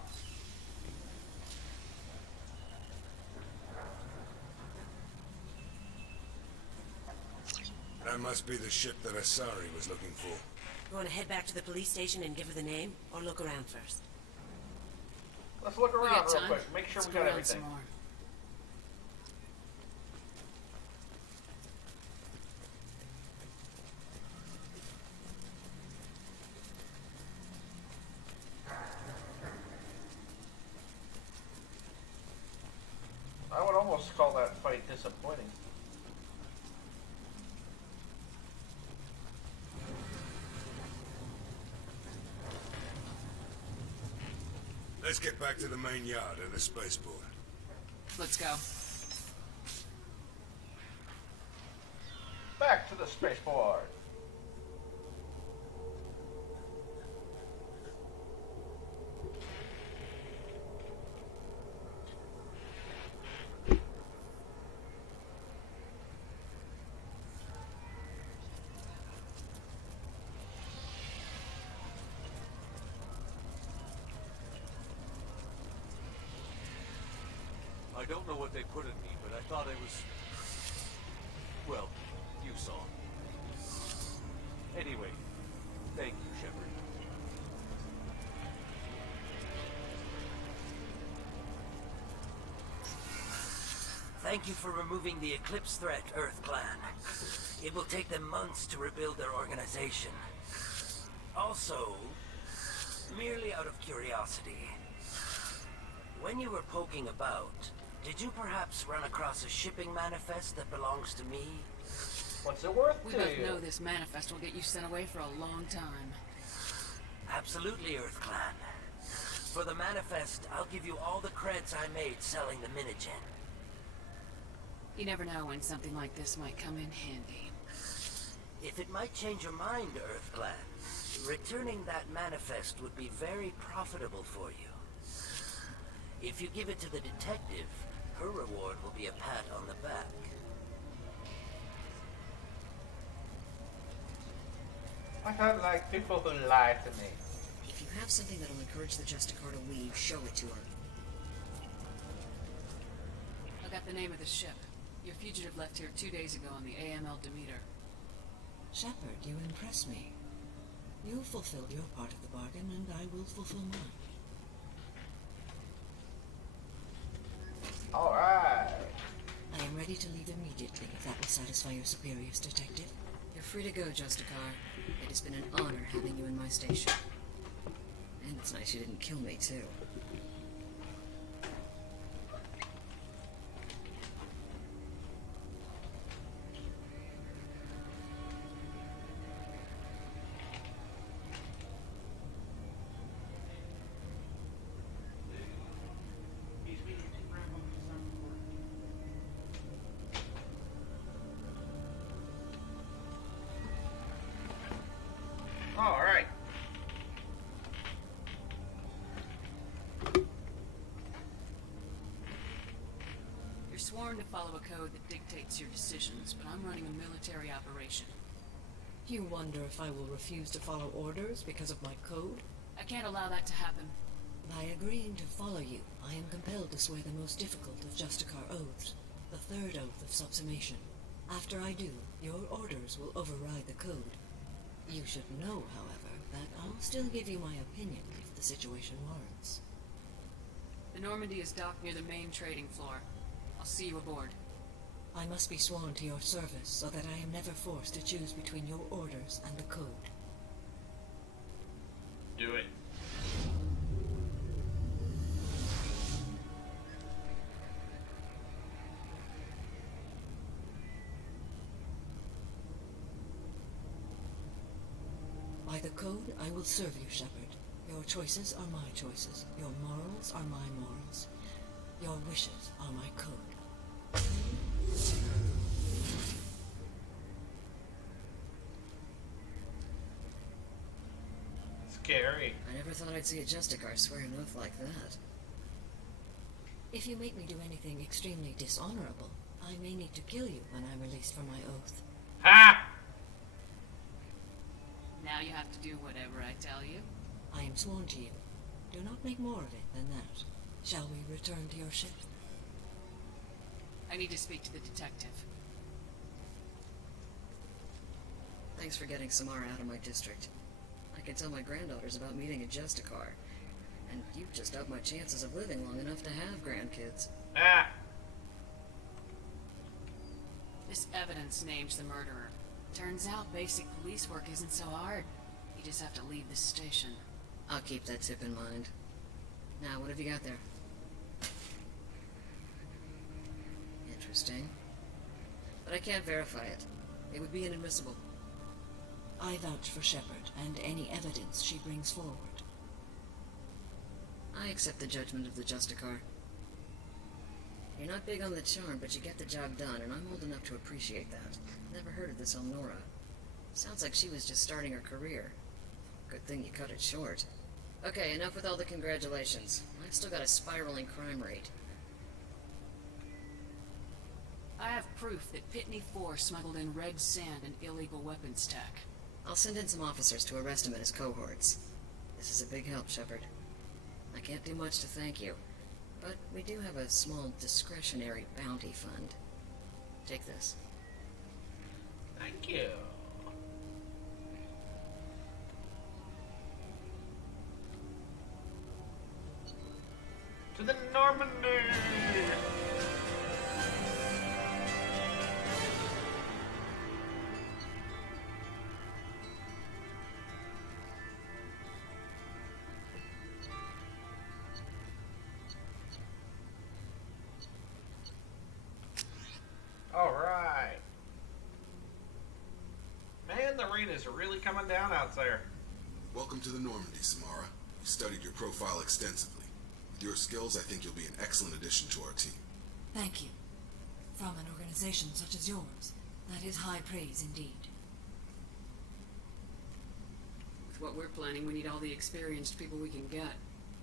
That must be the ship that Asari was looking for. You want to head back to the police station and give her the name, or look around first? Let's look We around got real time. quick. Make sure Let's we go got around everything. some more. I would almost call that fight disappointing. Let's get back to the main yard of the spaceport. Let's go. Back to the spaceport. I don't know what they put in me, but I thought I was... Well, you saw. Anyway, thank you, Shepard. Thank you for removing the Eclipse threat, Earth Clan. It will take them months to rebuild their organization. Also, merely out of curiosity, when you were poking about, did you perhaps run across a shipping manifest that belongs to me? What's it worth We to both you? know this manifest will get you sent away for a long time. Absolutely, Earth Clan. For the manifest, I'll give you all the creds I made selling the Minigen. You never know when something like this might come in handy. If it might change your mind, Earth Clan, returning that manifest would be very profitable for you. If you give it to the detective, her reward will be a pat on the back. I don't like people who lie to me. If you have something that'll encourage the Justicar to leave, show it to her. I got the name of the ship. Your fugitive left here 2 days ago on the AML Demeter. Shepard, you impress me. You fulfilled your part of the bargain, and I will fulfill mine. Alright. I am ready to leave immediately, if that will satisfy your superiors, Detective. You're free to go, Justicar. It has been an honor having you in my station. And it's nice you didn't kill me, too. All right. You're sworn to follow a code that dictates your decisions, but I'm running a military operation. You wonder if I will refuse to follow orders because of my code? I can't allow that to happen. By agreeing to follow you, I am compelled to swear the most difficult of Justicar oaths, the third oath of subsumation. After I do, your orders will override the code. You should know, however, that I'll still give you my opinion if the situation warrants. The Normandy is docked near the main trading floor. I'll see you aboard. I must be sworn to your service so that I am never forced to choose between your orders and the code. Do it. By the code, I will serve you, Shepard. Your choices are my choices. Your morals are my morals. Your wishes are my code. Scary. I never thought I'd see a Justicar swear an oath like that. If you make me do anything extremely dishonorable, I may need to kill you when I'm released from my oath. Ha! Now you have to do whatever I tell you. I am sworn to you. Do not make more of it than that. Shall we return to your ship? I need to speak to the detective. Thanks for getting Samara out of my district. I can tell my granddaughters about meeting a Justicar. And you've just upped my chances of living long enough to have grandkids. Ah! This evidence names the murderer. Turns out basic police work isn't so hard. You just have to leave the station. I'll keep that tip in mind. Now, what have you got there? Interesting. But I can't verify it. It would be inadmissible. I vouch for Shepard and any evidence she brings forward. I accept the judgment of the Justicar. You're not big on the charm, but you get the job done, and I'm old enough to appreciate that. Never heard of this Elnora. Sounds like she was just starting her career. Good thing you cut it short. Okay, enough with all the congratulations. I've still got a spiraling crime rate. I have proof that Pitney 4 smuggled in red sand and illegal weapons tech. I'll send in some officers to arrest him and his cohorts. This is a big help, Shepard. I can't do much to thank you, but we do have a small discretionary bounty fund. Take this. Thank you. To the Normandy! Alright. Man, the rain is really coming down out there. Welcome to the Normandy, Samara. We studied your profile extensively. With your skills, I think you'll be an excellent addition to our team. Thank you. From an organization such as yours, that is high praise indeed. With what we're planning, we need all the experienced people we can get.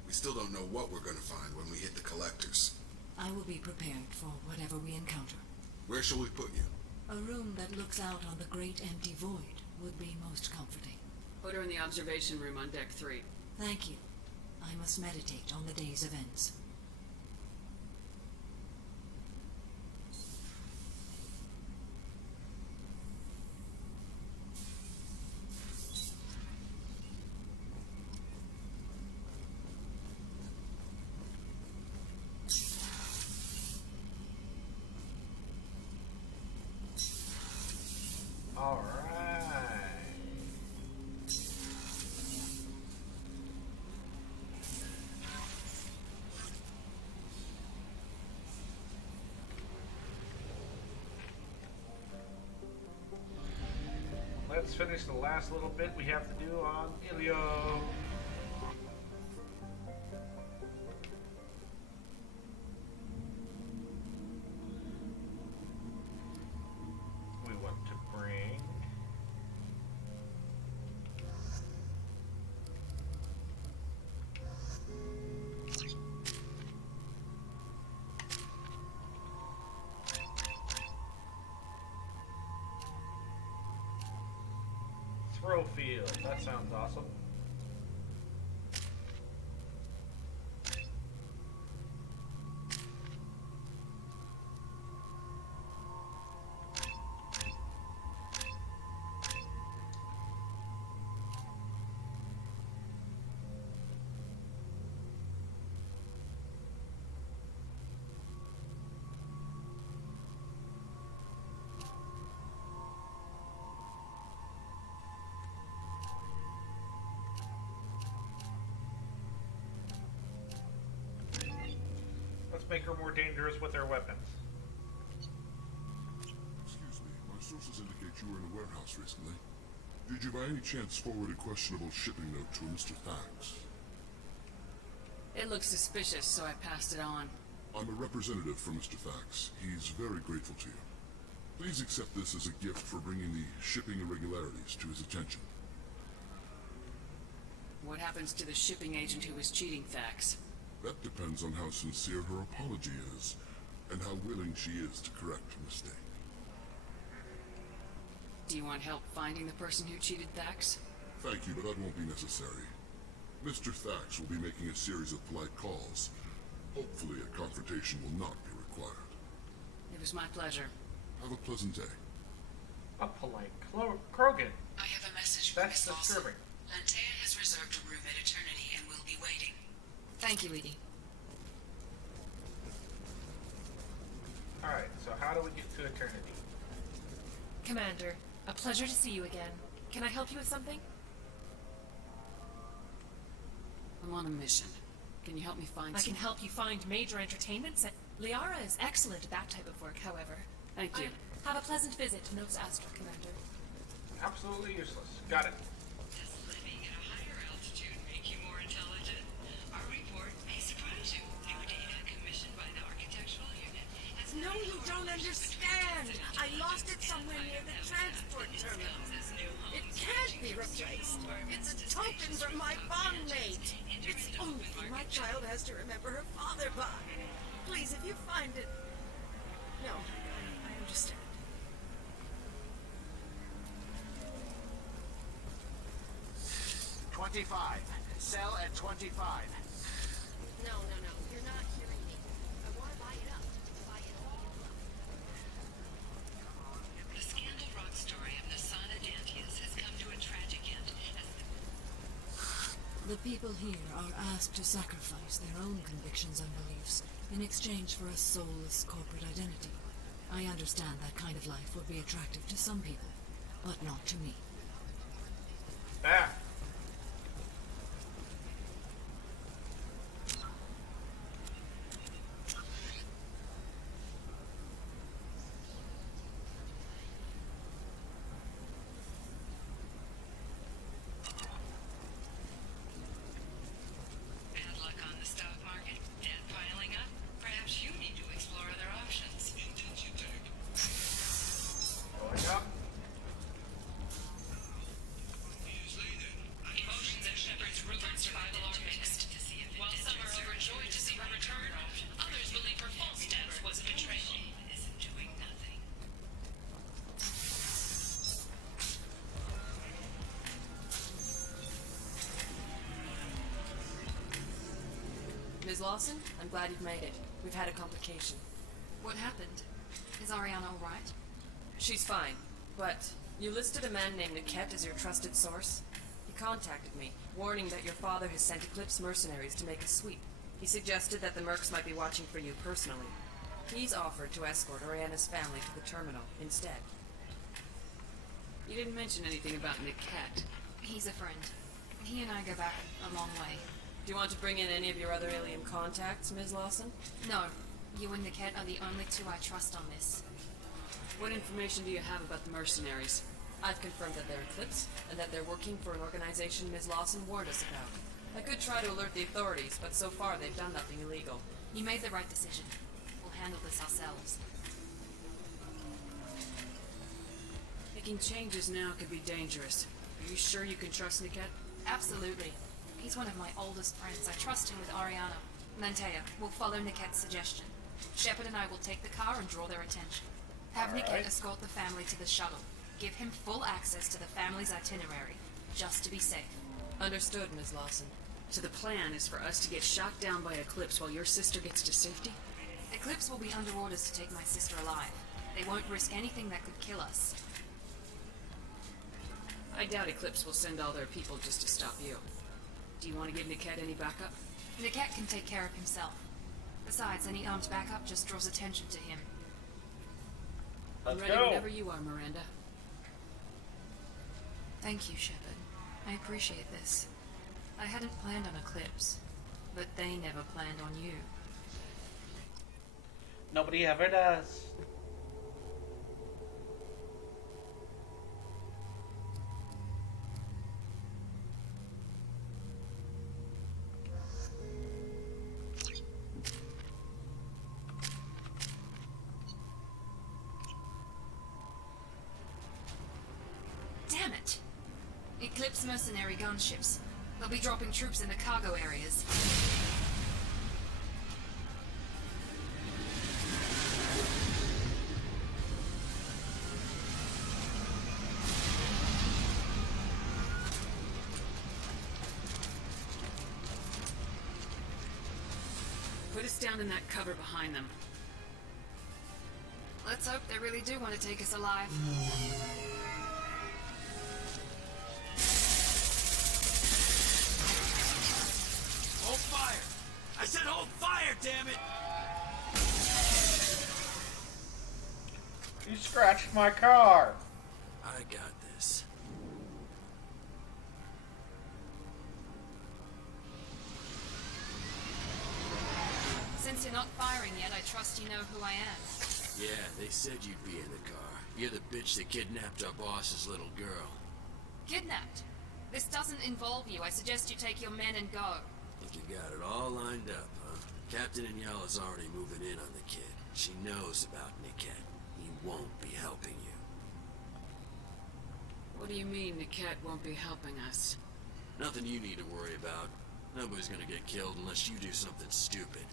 We still don't know what we're going to find when we hit the collectors. I will be prepared for whatever we encounter. Where shall we put you? A room that looks out on the great empty void would be most comforting. Put her in the observation room on deck 3. Thank you. I must meditate on the day's events. Alright. let's finish the last little bit we have to do on Ilium. We want to bring... throw field. That sounds awesome. Make her more dangerous with their weapons. Excuse me, my sources indicate you were in a warehouse recently. Did you by any chance forward a questionable shipping note to a Mr. Thanks? It looks suspicious, so I passed it on. I'm a representative for Mr. Thanks. He's very grateful to you. Please accept this as a gift for bringing the shipping irregularities to his attention. What happens to the shipping agent who was cheating Thax? That depends on how sincere her apology is, and how willing she is to correct her mistake. Do you want help finding the person who cheated Thax? Thank you, but that won't be necessary. Mr. Thax will be making a series of polite calls. Hopefully a confrontation will not be required. It was my pleasure. Have a pleasant day. A polite Krogan. I have a message from That's Miss Lawson. disturbing. Lantea has reserved a room at Eternity and will be waiting. Thank you, Edie. Alright, so how do we get to Eternity? Commander, a pleasure to see you again. Can I help you with something? I'm on a mission. Can you help me find I can help you find major entertainment Liara is excellent at that type of work, however. Thank you. Have a pleasant visit to Nose Astra, Commander. Absolutely useless. Got it. Does living at a higher altitude make you more intelligent? Our report may surprise you. New data commissioned by the architectural unit has... No, you don't understand! I lost it somewhere near the transport terminal. It can't be replaced. It's a token from my bondmate. It's the only thing my child has to remember her father by. Please, if you find it... No, I understand. Sell at 25. No, you're not hearing me. I want to buy it up. Buy it all up. The Scandal Rock story of Nasana Dantius has come to a tragic end as The people here are asked to sacrifice their own convictions and beliefs in exchange for a soulless corporate identity. I understand that kind of life would be attractive to some people, but not to me. Ah. bad luck on the stock market, debt piling up. Perhaps you need to explore other options. Going up. Emotions at Shepard's rumored survival are mixed. While some are overjoyed to see her return, others believe her false death was a betrayal. Isn't doing nothing. Ms. Lawson, I'm glad you've made it. We've had a complication. What happened? Is Ariana alright? She's fine, but you listed a man named Niket as your trusted source. He contacted me, warning that your father has sent Eclipse mercenaries to make a sweep. He suggested that the mercs might be watching for you personally. He's offered to escort Oriana's family to the terminal instead. You didn't mention anything about Niket. He's a friend. He and I go back a long way. Do you want to bring in any of your other alien contacts, Ms. Lawson? No, you and Niket are the only two I trust on this. What information do you have about the mercenaries? I've confirmed that they're Eclipse, and that they're working for an organization Ms. Lawson warned us about. I could try to alert the authorities, but so far they've done nothing illegal. You made the right decision. We'll handle this ourselves. Making changes now could be dangerous. Are you sure you can trust Niket? Absolutely. He's one of my oldest friends. I trust him with Ariana. Mantea, we'll follow Niket's suggestion. Shepard and I will take the car and draw their attention. Have Niket escort the family to the shuttle. Give him full access to the family's itinerary, just to be safe. Understood, Ms. Lawson. So the plan is for us to get shot down by Eclipse while your sister gets to safety? Eclipse will be under orders to take my sister alive. They won't risk anything that could kill us. I doubt Eclipse will send all their people just to stop you. Do you want to give Niket any backup? Niket can take care of himself. Besides, any armed backup just draws attention to him. I'm ready whenever you are, Miranda. Thank you, Shepard. I appreciate this. I hadn't planned on Eclipse, but they never planned on you. Nobody ever does. Damn it! Eclipse mercenary gunships. They'll be dropping troops in the cargo areas. Put us down in that cover behind them. Let's hope they really do want to take us alive. Hold fire! I said hold fire, damn it! You scratched my car. I got this. Since you're not firing yet, I trust you know who I am. Yeah, they said you'd be in the car. You're the bitch that kidnapped our boss's little girl. Kidnapped? This doesn't involve you. I suggest you take your men and go. Think you got it all lined up, huh? Captain Inyala's already moving in on the kid. She knows about Niket. He won't be helping you. What do you mean Niket won't be helping us? Nothing you need to worry about. Nobody's gonna get killed unless you do something stupid.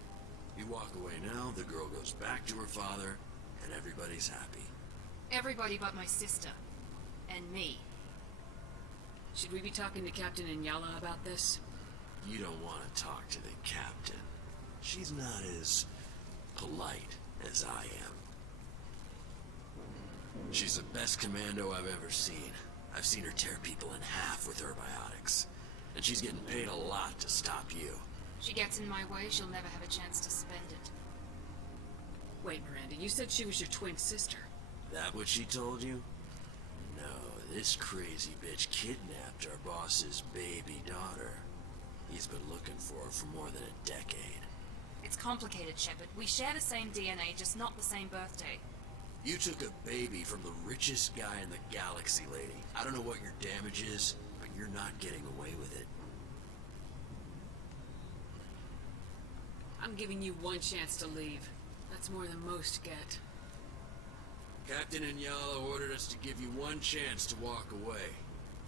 You walk away now, the girl goes back to her father, and everybody's happy. Everybody but my sister. And me. Should we be talking to Captain Inyala about this? You don't want to talk to the captain. She's not as polite as I am. She's the best commando I've ever seen. I've seen her tear people in half with her biotics. And she's getting paid a lot to stop you. She gets in my way, she'll never have a chance to spend it. Wait, Miranda, you said she was your twin sister. That what she told you? No, this crazy bitch kidnapped our boss's baby daughter. He's been looking for her for more than a decade. It's complicated, Shepard. We share the same DNA, just not the same birthday. You took a baby from the richest guy in the galaxy, lady. I don't know what your damage is, but you're not getting away with it. I'm giving you one chance to leave. That's more than most get. Captain Inyala ordered us to give you one chance to walk away.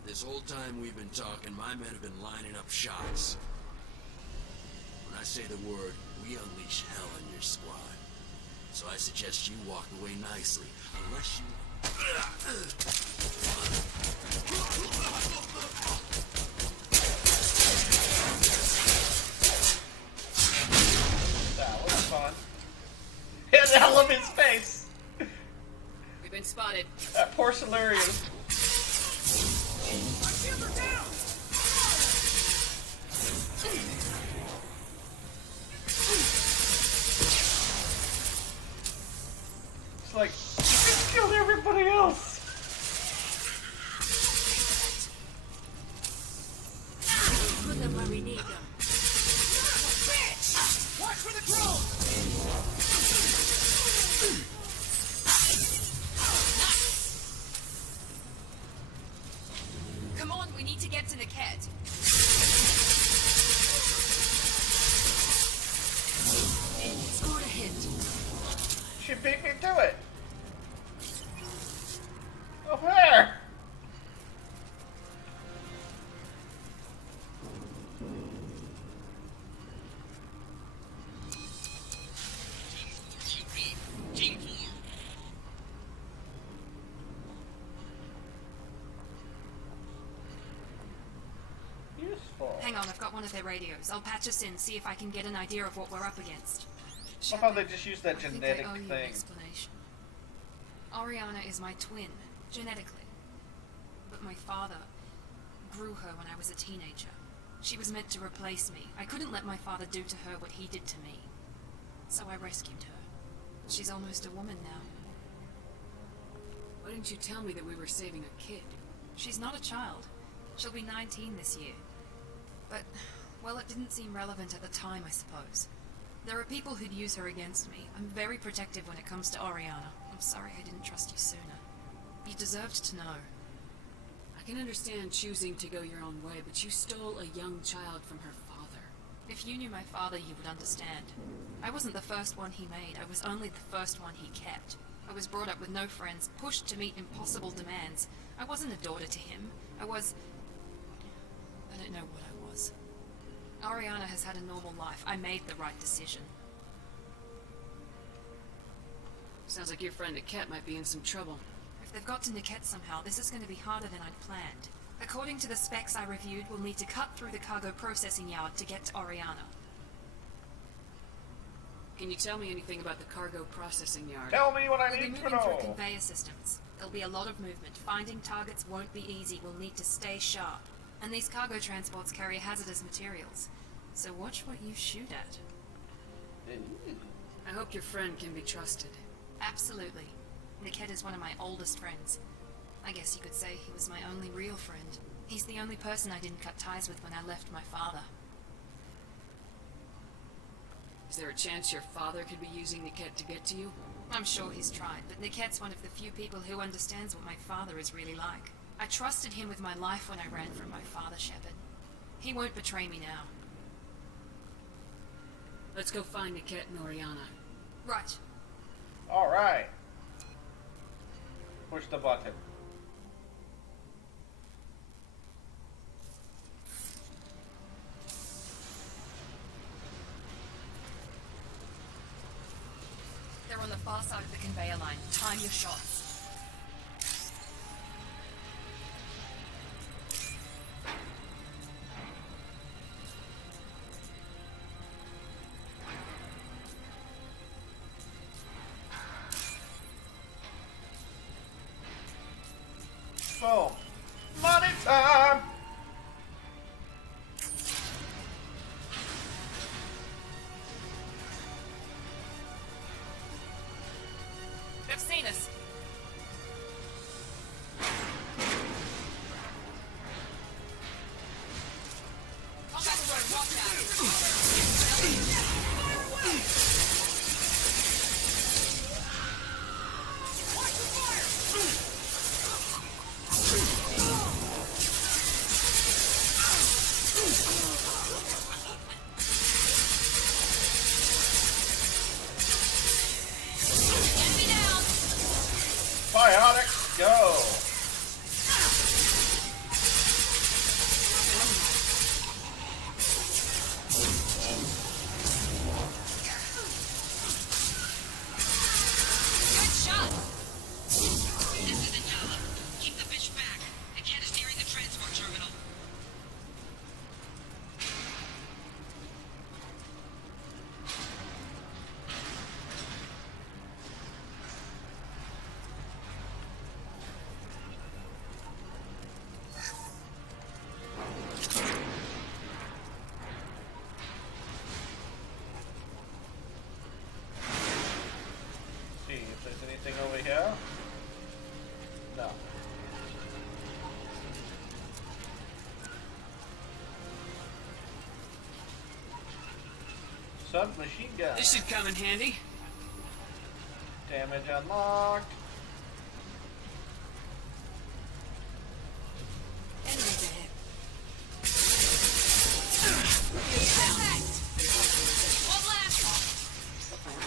This whole time we've been talking, my men have been lining up shots. When I say the word, we unleash hell on your squad. So I suggest you walk away nicely, unless you... That was fun. Hit the hell of his face! We've been spotted. That poor Solarian. It's like, you just killed everybody else! Put them where we need them. Bitch! Watch for the drone! beat me to it. Over there. Hang on, I've got one of their radios. I'll patch us in, see if I can get an idea of what we're up against. I thought they just used that genetic I owe you thing. an explanation. Oriana is my twin, genetically. But my father grew her when I was a teenager. She was meant to replace me. I couldn't let my father do to her what he did to me. So I rescued her. She's almost a woman now. Why didn't you tell me that we were saving a kid? She's not a child. She'll be 19 this year. But, well, it didn't seem relevant at the time, I suppose. There are people who'd use her against me. I'm very protective when it comes to Oriana. I'm sorry I didn't trust you sooner. You deserved to know. I can understand choosing to go your own way, but you stole a young child from her father. If you knew my father, you would understand. I wasn't the first one he made. I was only the first one he kept. I was brought up with no friends, pushed to meet impossible demands. I wasn't a daughter to him. I don't know what I was. Oriana has had a normal life. I made the right decision. Sounds like your friend Niket might be in some trouble. If they've got to Niket somehow, this is going to be harder than I'd planned. According to the specs I reviewed, we'll need to cut through the cargo processing yard to get to Oriana. Can you tell me anything about the cargo processing yard? Tell me what I We'll be need to moving know. through conveyor systems. There'll be a lot of movement. Finding targets won't be easy. We'll need to stay sharp. And these cargo transports carry hazardous materials. So watch what you shoot at. I hope your friend can be trusted. Absolutely. Niket is one of my oldest friends. I guess you could say he was my only real friend. He's the only person I didn't cut ties with when I left my father. Is there a chance your father could be using Niket to get to you? I'm sure he's tried, but Niket's one of the few people who understands what my father is really like. I trusted him with my life when I ran from my father, Shepard. He won't betray me now. Let's go find Niket and Oriana. Right. Alright. Push the button. They're on the far side of the conveyor line. Time your shots. Boom. Money time! They've seen us. I'll back away. Watch Biotics, go! Good shot. This is Zallgo. Keep the bitch back. Niket is nearing the transport terminal. See if there's anything over here. No. Submachine gun. This should come in handy. Damage unlocked. Enemies ahead. One last.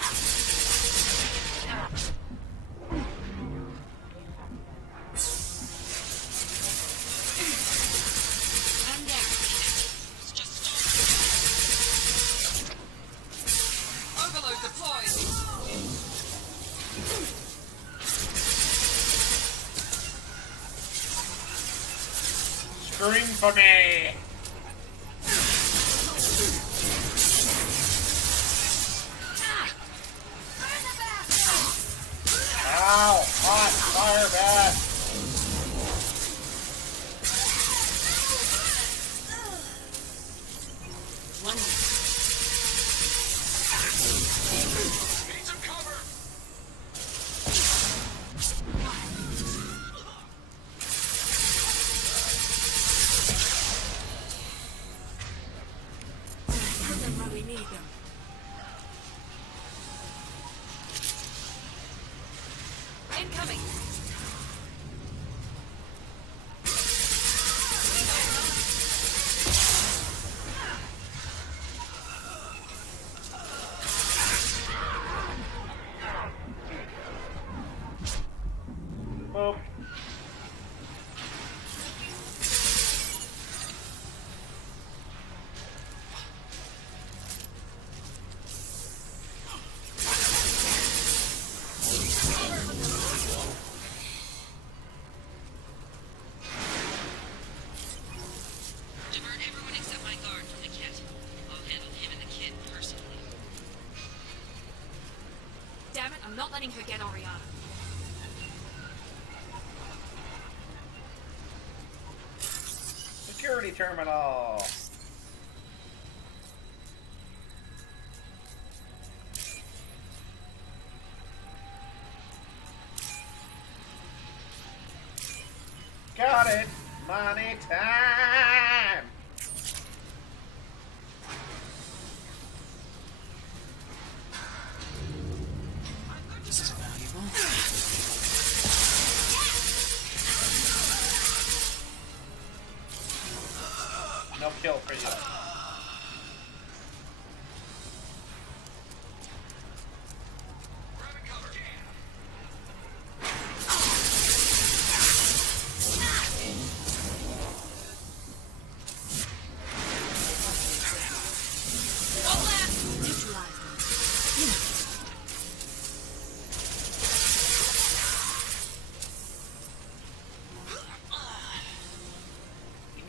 Scream for me! Ow! Hot fire bat! Need some cover! Put them where we need them. Incoming! Boop. Divert everyone except my guard from the kit. I'll handle him and the kid personally. Damn it, I'm not letting her get Oriana. Security terminal! Got it! Money time! This is valuable. No kill for you.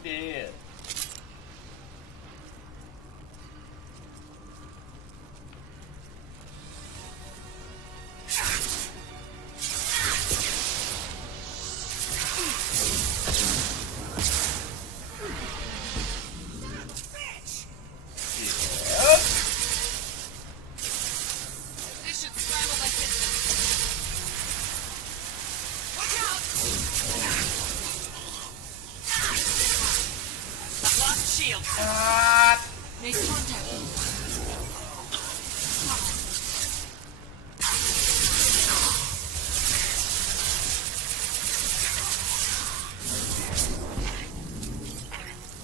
Dead. This should scramble their system. Watch out! I've lost shield. Make contact.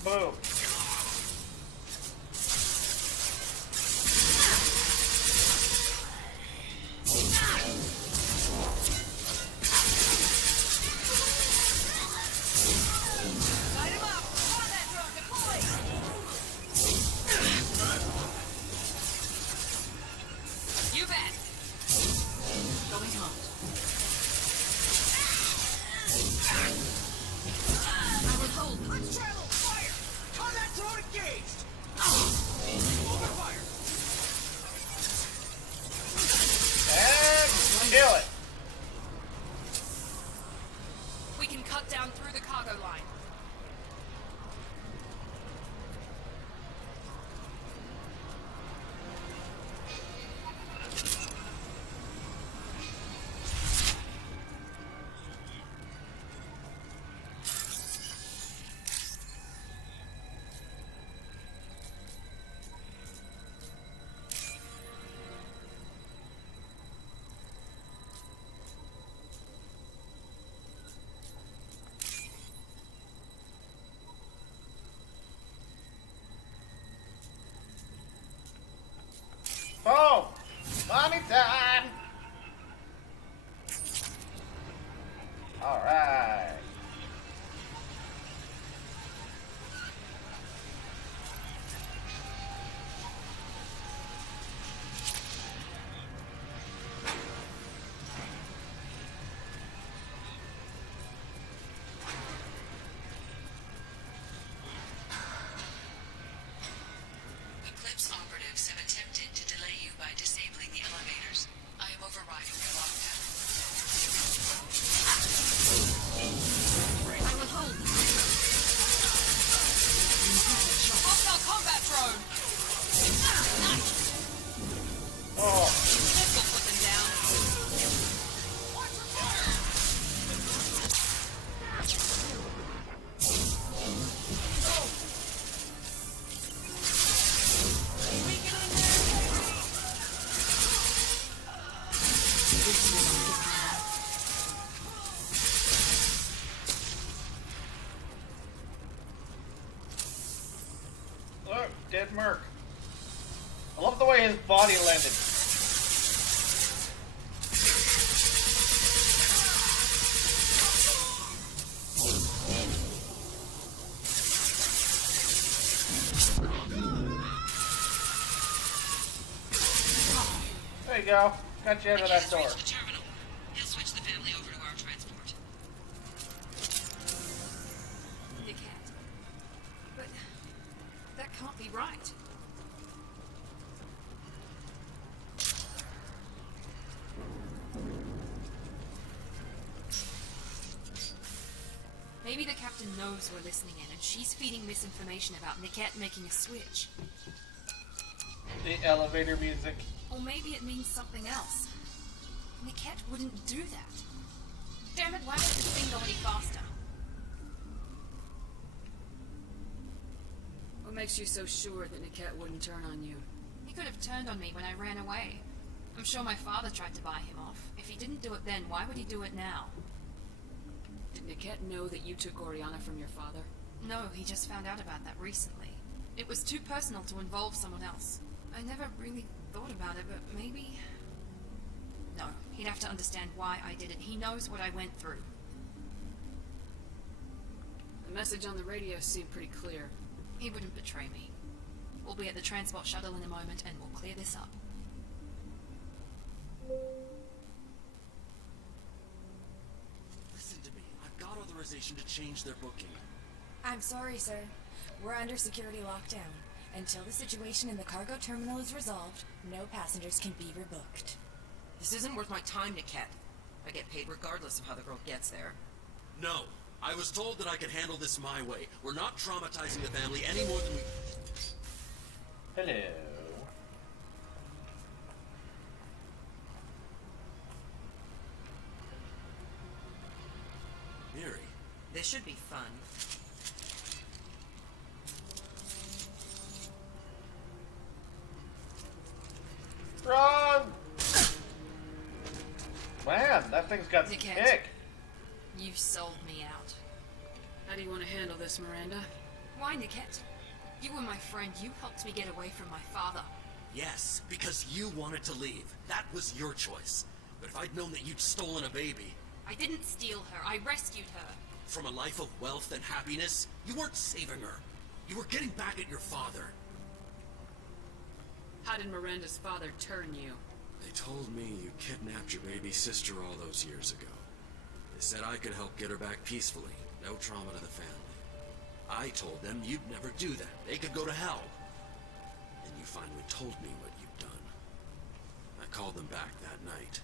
Boom. Light him up! Combat drone deployed! You bet! Going hot. I was told. Let's travel! Fire! Combat drone engaged! Open fire! And kill it. We can cut down through the cargo line. Boom. Money time. All right. Look, dead Merc. I love the way his body landed. There you go. Got you out of that door. The terminal. He'll switch the family over to our transport. The cat. But that can't be right. Maybe the captain knows we're listening in, and she's feeding misinformation about Niket making a switch. The elevator music. Or maybe it means something else. Niket wouldn't do that. Damn it, why won't this thing go any faster? What makes you so sure that Niket wouldn't turn on you? He could have turned on me when I ran away. I'm sure my father tried to buy him off. If he didn't do it then, why would he do it now? Did Niket know that you took Oriana from your father? No, he just found out about that recently. It was too personal to involve someone else. I never really thought about it, but maybe... No, he'd have to understand why I did it. He knows what I went through. The message on the radio seemed pretty clear. He wouldn't betray me. We'll be at the transport shuttle in a moment and we'll clear this up. Listen to me. I've got authorization to change their booking. I'm sorry, sir. We're under security lockdown. Until the situation in the cargo terminal is resolved, no passengers can be rebooked. This isn't worth my time, Niket. I get paid regardless of how the girl gets there. No. I was told that I could handle this my way. We're not traumatizing the family any more than we... Hello. Miri. This should be fun. Run! Man, that thing's got some Niket, kick. You sold me out. How do you want to handle this, Miranda? Why, Niket? You were my friend. You helped me get away from my father. Yes, because you wanted to leave. That was your choice. But if I'd known that you'd stolen a baby... I didn't steal her. I rescued her. From a life of wealth and happiness, you weren't saving her. You were getting back at your father. How did Miranda's father turn you? They told me you kidnapped your baby sister all those years ago. They said I could help get her back peacefully. No trauma to the family. I told them you'd never do that. They could go to hell. And you finally told me what you'd done. I called them back that night.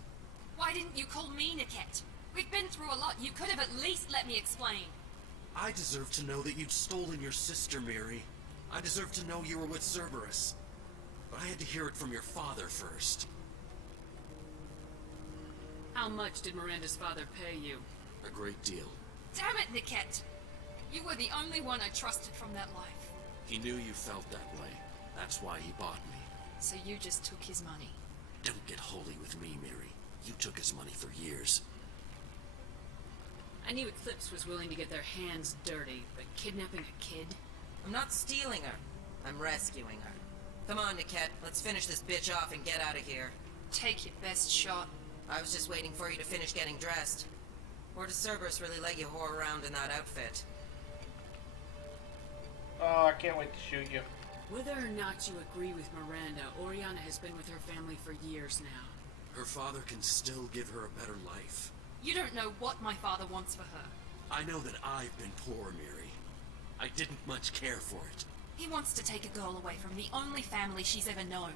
Why didn't you call me, Niket? We've been through a lot. You could have at least let me explain. I deserve to know that you'd stolen your sister, Miri. I deserve to know you were with Cerberus. But I had to hear it from your father first. How much did Miranda's father pay you? A great deal. Damn it, Niket! You were the only one I trusted from that life. He knew you felt that way. That's why he bought me. So you just took his money. Don't get holy with me, Miri. You took his money for years. I knew Eclipse was willing to get their hands dirty, but kidnapping a kid? I'm not stealing her. I'm rescuing her. Come on, Niket. Let's finish this bitch off and get out of here. Take your best shot. I was just waiting for you to finish getting dressed. Or does Cerberus really let you whore around in that outfit? Oh, I can't wait to shoot you. Whether or not you agree with Miranda, Oriana has been with her family for years now. Her father can still give her a better life. You don't know what my father wants for her. I know that I've been poor, Miri. I didn't much care for it. He wants to take a girl away from the only family she's ever known.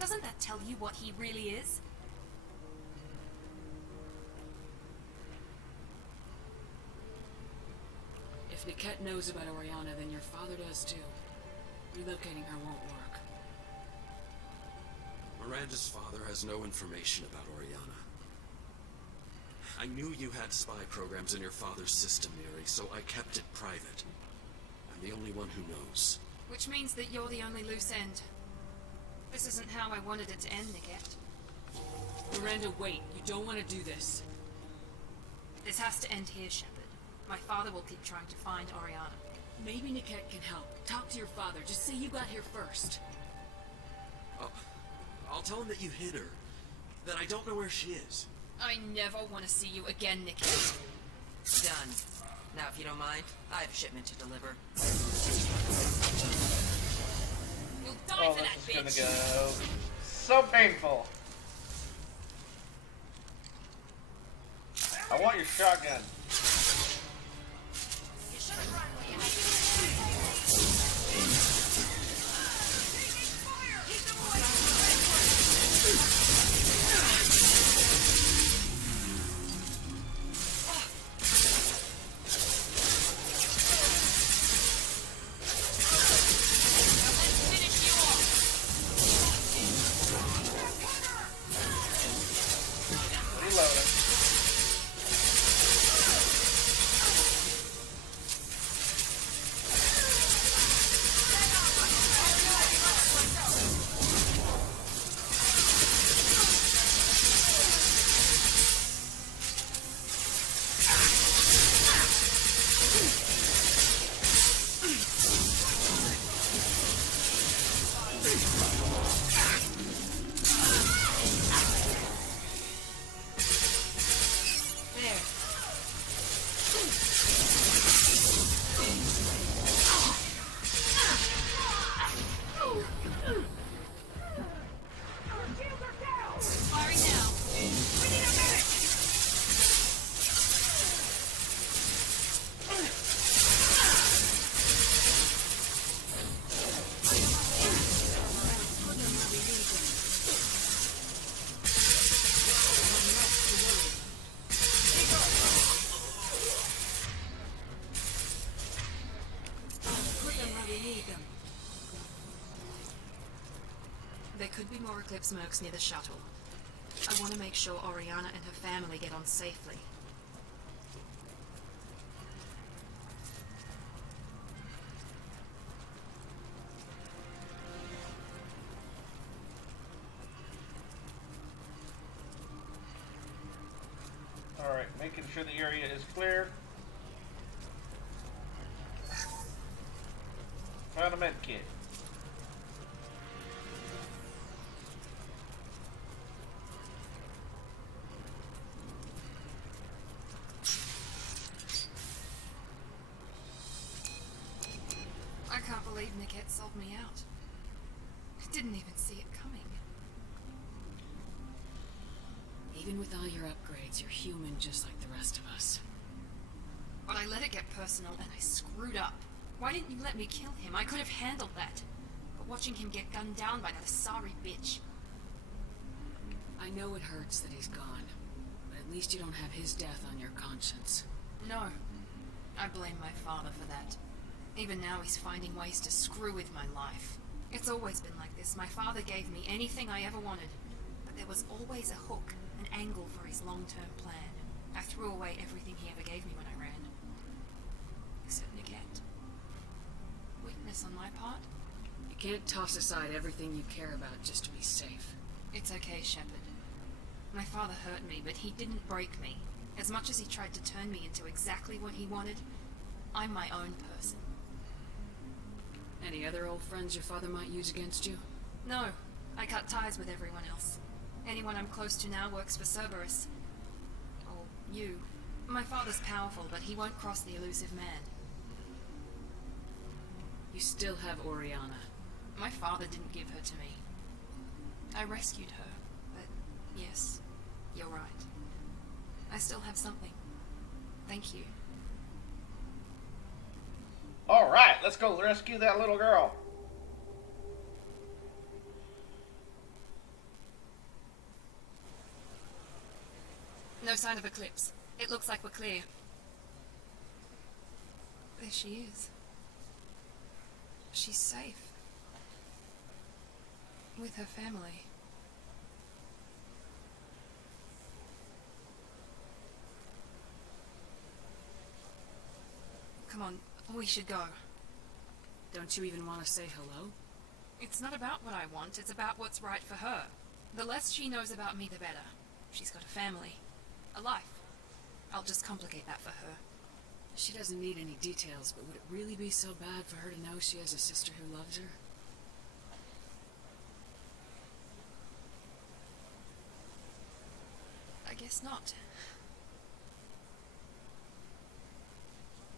Doesn't that tell you what he really is? If Niket knows about Oriana, then your father does too. Relocating her won't work. Miranda's father has no information about Oriana. I knew you had spy programs in your father's system, Miri, so I kept it private. I'm the only one who knows. Which means that you're the only loose end. This isn't how I wanted it to end, Niket. Miranda, wait. You don't want to do this. This has to end here, Shepard. My father will keep trying to find Oriana. Maybe Niket can help. Talk to your father. Just say you got here first. I'll tell him that you hid her. That I don't know where she is. I never want to see you again, Niket. Done. Now, if you don't mind, I have a shipment to deliver. You'll die for that, bitch! This is gonna go so painful. I want your shotgun. You should have run when you had There could be more Eclipse mercs near the shuttle. I want to make sure Oriana and her family get on safely. Alright, making sure the area is clear. Found a med kit. I can't believe Niket sold me out. I didn't even see it coming. Even with all your upgrades, you're human just like the rest of us. But I let it get personal and I screwed up. Why didn't you let me kill him? I could have handled that. But watching him get gunned down by that sorry bitch. I know it hurts that he's gone, but at least you don't have his death on your conscience. No. I blame my father for that. Even now he's finding ways to screw with my life. It's always been like this. My father gave me anything I ever wanted. But there was always a hook, an angle for his long-term plan. I threw away everything he ever gave me when I ran. Except Niket. Weakness on my part? You can't toss aside everything you care about just to be safe. It's okay, Shepard. My father hurt me, but he didn't break me. As much as he tried to turn me into exactly what he wanted, I'm my own person. Any other old friends your father might use against you? No. I cut ties with everyone else. Anyone I'm close to now works for Cerberus. Or you. My father's powerful, but he won't cross the elusive man. You still have Oriana. My father didn't give her to me. I rescued her, but yes, you're right. I still have something. Thank you. Alright, let's go rescue that little girl. No sign of Eclipse. It looks like we're clear. There she is. She's safe. With her family. Come on, we should go. Don't you even want to say hello? It's not about what I want, it's about what's right for her. The less she knows about me, the better. She's got a family. A life. I'll just complicate that for her. She doesn't need any details, but would it really be so bad for her to know she has a sister who loves her? I guess not.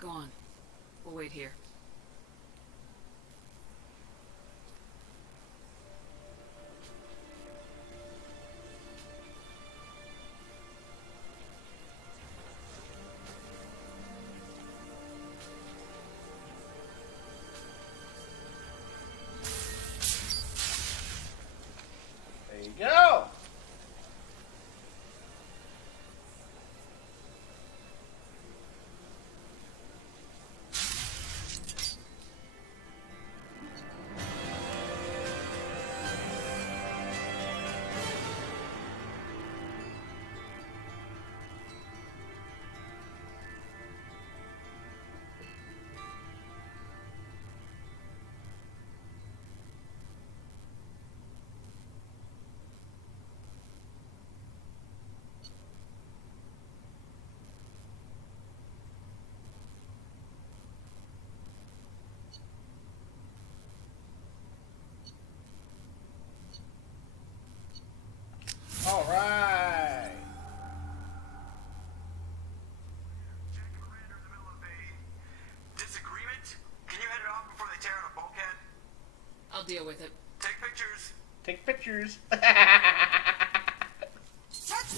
Go on. We'll wait here. There you go. All right. Disagreement? Can you head it off before they tear out a bulkhead? I'll deal with it. Take pictures. Take pictures. Touch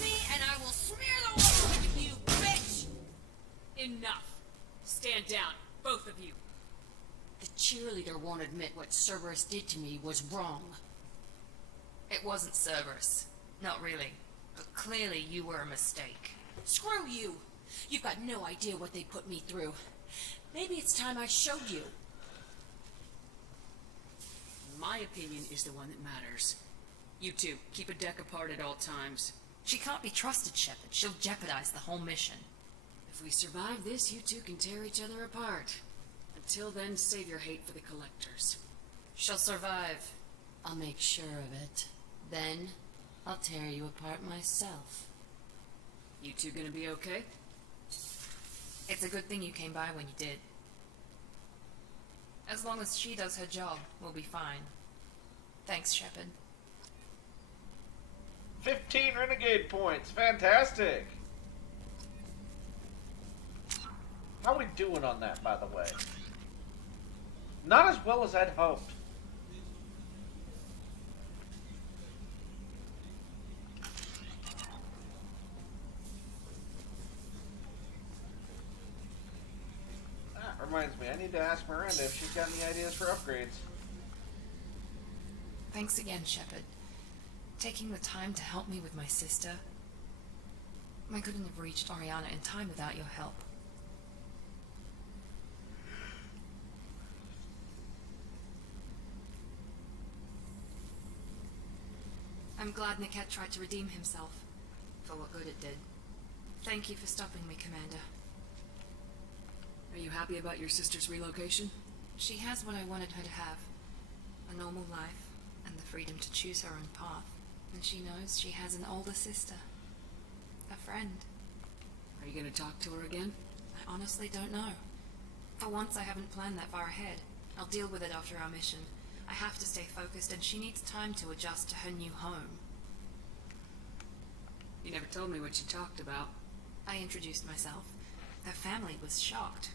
me and I will smear the wall with you, bitch! Enough. Stand down, both of you. The cheerleader won't admit what Cerberus did to me was wrong. It wasn't Cerberus. Not really. But clearly you were a mistake. Screw you! You've got no idea what they put me through. Maybe it's time I showed you. My opinion is the one that matters. You two, keep a deck apart at all times. She can't be trusted, Shepard. She'll jeopardize the whole mission. If we survive this, you two can tear each other apart. Until then, save your hate for the collectors. She'll survive. I'll make sure of it. Then, I'll tear you apart myself. You two gonna be okay? It's a good thing you came by when you did. As long as she does her job, we'll be fine. Thanks, Shepard. 15 renegade points. Fantastic. How we doing on that, by the way? Not as well as I'd hoped. That reminds me, I need to ask Miranda if she's got any ideas for upgrades. Thanks again, Shepard. Taking the time to help me with my sister. I couldn't have reached Oriana in time without your help. I'm glad Niket tried to redeem himself, for what good it did. Thank you for stopping me, Commander. Are you happy about your sister's relocation? She has what I wanted her to have. A normal life, and the freedom to choose her own path. And she knows she has an older sister. A friend. Are you gonna talk to her again? I honestly don't know. For once I haven't planned that far ahead. I'll deal with it after our mission. I have to stay focused, and she needs time to adjust to her new home. You never told me what you talked about. I introduced myself. Her family was shocked.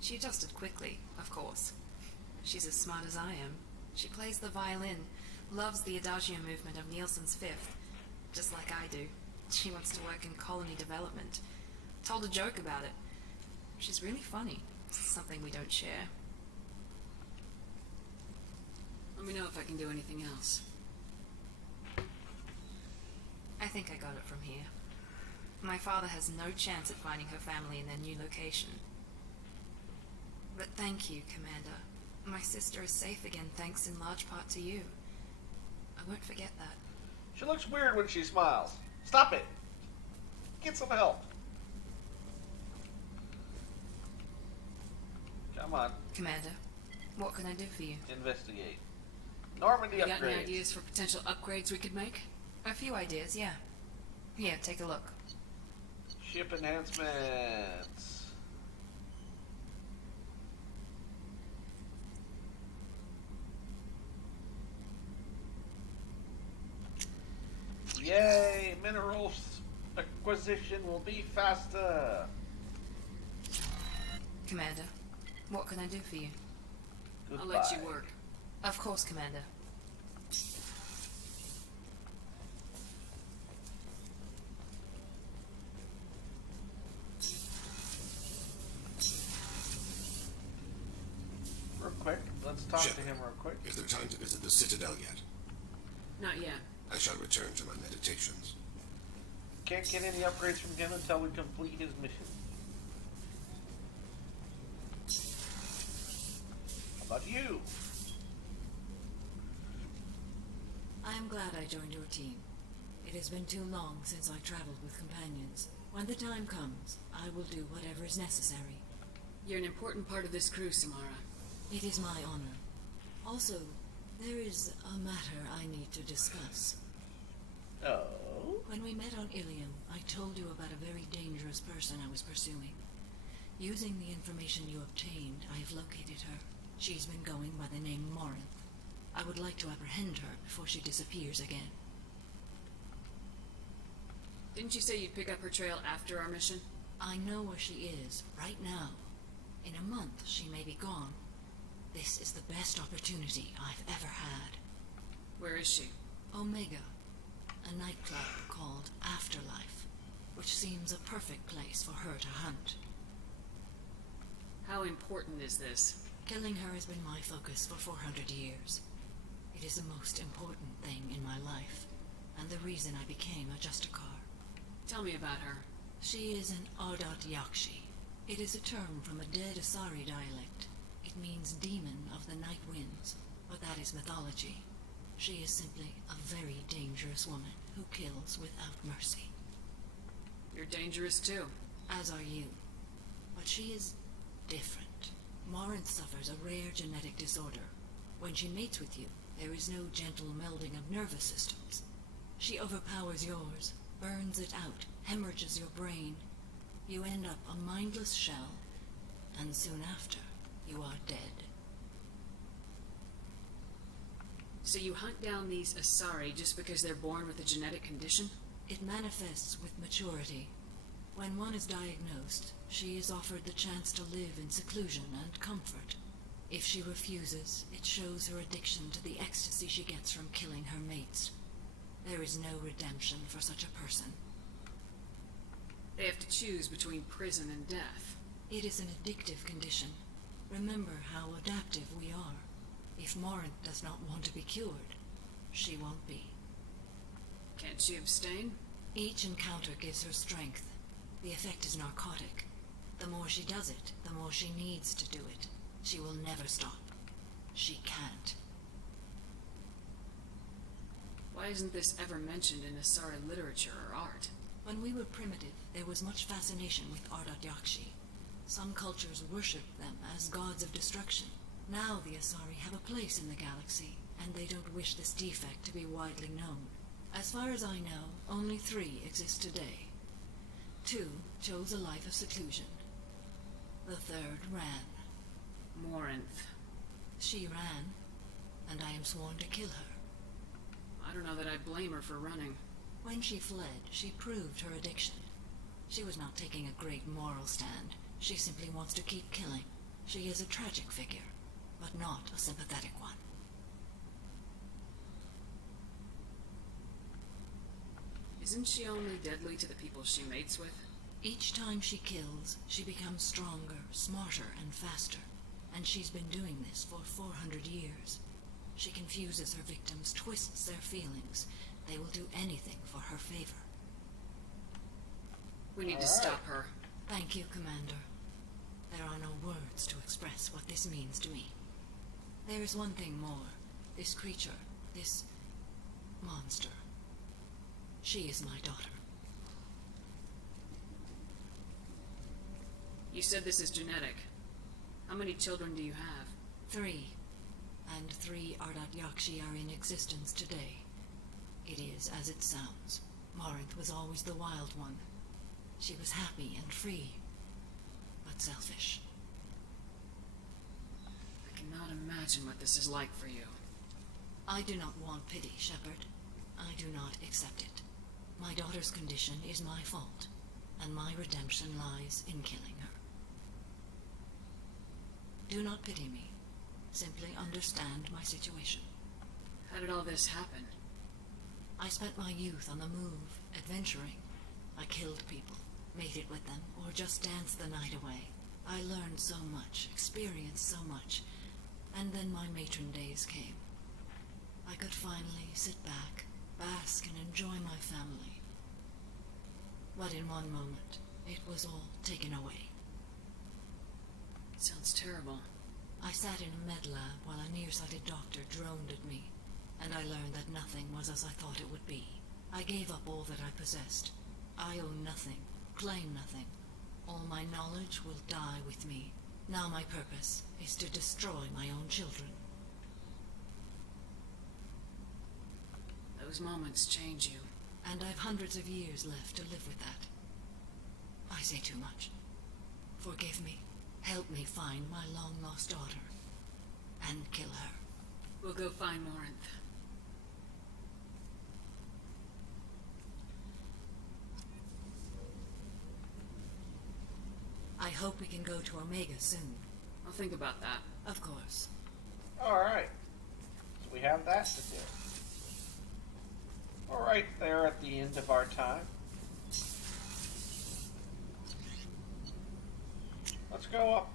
She adjusted quickly, of course. She's as smart as I am. She plays the violin, loves the adagio movement of Nielsen's Fifth, just like I do. She wants to work in colony development. Told a joke about it. She's really funny. It's something we don't share. Let me know if I can do anything else. I think I got it from here. My father has no chance at finding her family in their new location. But thank you, Commander. My sister is safe again thanks in large part to you. I won't forget that. She looks weird when she smiles. Stop it. Get some help. Come on. Commander, what can I do for you? Investigate. Normandy You got any upgrades. ideas for potential upgrades we could make? A few ideas, yeah. Here, take a look. Ship enhancements. Yay! Minerals acquisition will be faster. Commander, what can I do for you? Goodbye. I'll let you work. Of course, Commander. Real quick, let's talk Shepard, to him real quick. is there time to visit the Citadel yet? Not yet. I shall return to my meditations. Can't get any upgrades from him until we complete his mission. How about you? I am glad I joined your team. It has been too long since I traveled with companions. When the time comes, I will do whatever is necessary. You're an important part of this crew, Samara. It is my honor. Also, there is a matter I need to discuss. Oh? When we met on Ilium, I told you about a very dangerous person I was pursuing. Using the information you obtained, I have located her. She's been going by the name Morinth. I would like to apprehend her before she disappears again. Didn't you say you'd pick up her trail after our mission? I know where she is, right now. In a month, she may be gone. This is the best opportunity I've ever had. Where is she? Omega, a nightclub called Afterlife, which seems a perfect place for her to hunt. How important is this? Killing her has been my focus for 400 years. It is the most important thing in my life, and the reason I became a Justicar. Tell me about her. She is an Ardat Yakshi. It is a term from a dead Asari dialect. It means demon of the night winds, but that is mythology. She is simply a very dangerous woman who kills without mercy. You're dangerous too. As are you. But she is different. Morinth suffers a rare genetic disorder. When she mates with you, there is no gentle melding of nervous systems. She overpowers yours, burns it out, hemorrhages your brain. You end up a mindless shell, and soon after, you are dead. So you hunt down these Asari just because they're born with a genetic condition? It manifests with maturity. When one is diagnosed, she is offered the chance to live in seclusion and comfort. If she refuses, it shows her addiction to the ecstasy she gets from killing her mates. There is no redemption for such a person. They have to choose between prison and death. It is an addictive condition. Remember how adaptive we are. If Morinth does not want to be cured, she won't be. Can't she abstain? Each encounter gives her strength. The effect is narcotic. The more she does it, the more she needs to do it. She will never stop. She can't. Why isn't this ever mentioned in Asari literature or art? When we were primitive, there was much fascination with Ardat Yakshi. Some cultures worshipped them as gods of destruction. Now the Asari have a place in the galaxy, and they don't wish this defect to be widely known. As far as I know, only 3 exist today. 2 chose a life of seclusion. The 3rd ran. Morinth. She ran, and I am sworn to kill her. I don't know that I blame her for running. When she fled, she proved her addiction. She was not taking a great moral stand. She simply wants to keep killing. She is a tragic figure, but not a sympathetic one. Isn't she only deadly to the people she mates with? Each time she kills, she becomes stronger, smarter, and faster. And she's been doing this for 400 years. She confuses her victims, twists their feelings. They will do anything for her favor. We need to stop her. Thank you, Commander. There are no words to express what this means to me. There is one thing more. This creature, this monster. She is my daughter. You said this is genetic. How many children do you have? 3. And 3 Ardat Yakshi are in existence today. It is as it sounds. Morinth was always the wild one. She was happy and free, but selfish. I cannot imagine what this is like for you. I do not want pity, Shepard. I do not accept it. My daughter's condition is my fault, and my redemption lies in killing her. Do not pity me. Simply understand my situation. How did all this happen? I spent my youth on the move, adventuring. I killed people, mated with them, or just danced the night away. I learned so much, experienced so much, and then my matron days came. I could finally sit back, bask and enjoy my family. But in one moment, it was all taken away. It sounds terrible. I sat in a med lab while a nearsighted doctor droned at me, and I learned that nothing was as I thought it would be. I gave up all that I possessed. I own nothing, claim nothing. All my knowledge will die with me. Now my purpose is to destroy my own children. Those moments change you. And I've hundreds of years left to live with that. I say too much. Forgive me. Help me find my long-lost daughter. And kill her. We'll go find Morinth. I hope we can go to Omega soon. I'll think about that. Of course. Alright. So we have that to do. Alright, there at the end of our time. Let's go up.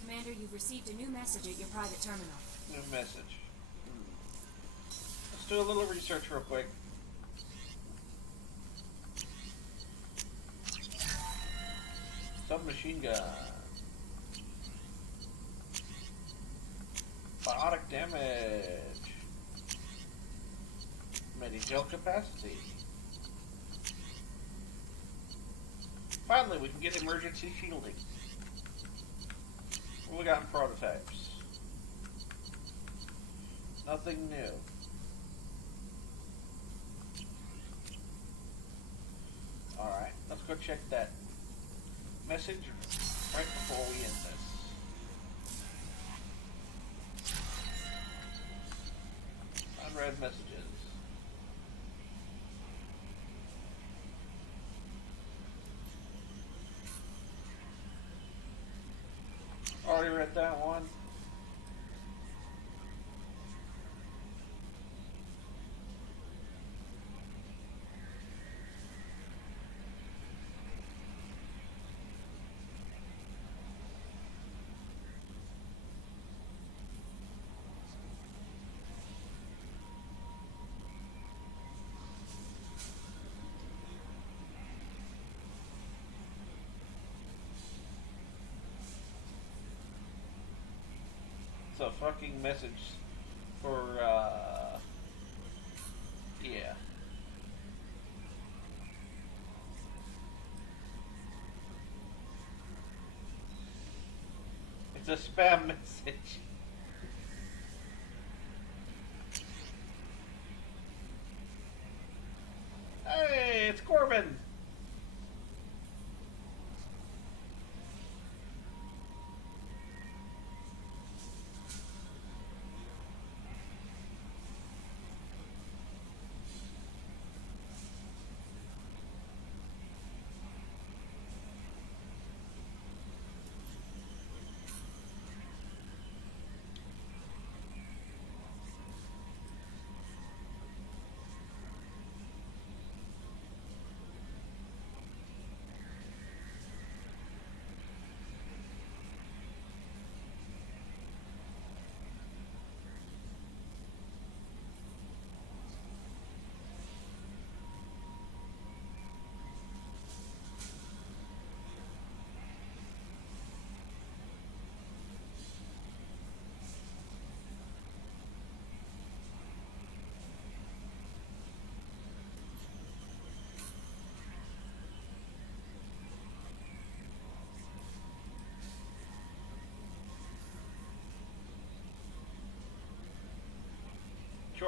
Commander, you've received a new message at your private terminal. New message. Let's do a little research real quick. Submachine gun. Biotic damage. Medi-gel capacity. Finally, we can get emergency shielding. What we got in prototypes? Nothing new. Alright, let's go check that message right before we end this. Unread messages. Already read that one. It's a fucking message for, yeah. It's a spam message. Hey, it's Corbin.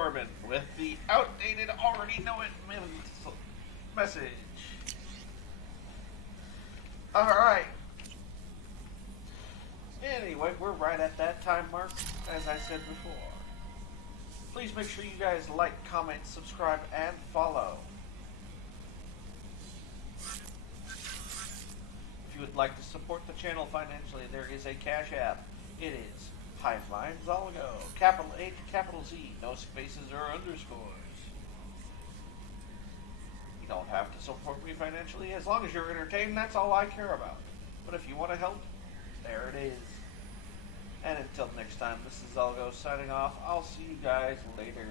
Norman with the outdated already know it message. Alright. Anyway, we're right at that time mark, as I said before. Please make sure you guys like, comment, subscribe, and follow. If you would like to support the channel financially, there is a Cash App. It is Zallgo, capital A to capital Z, no spaces or underscores. You don't have to support me financially. As long as you're entertained, that's all I care about. But if you want to help, there it is. And until next time, this is Zallgo signing off. I'll see you guys later.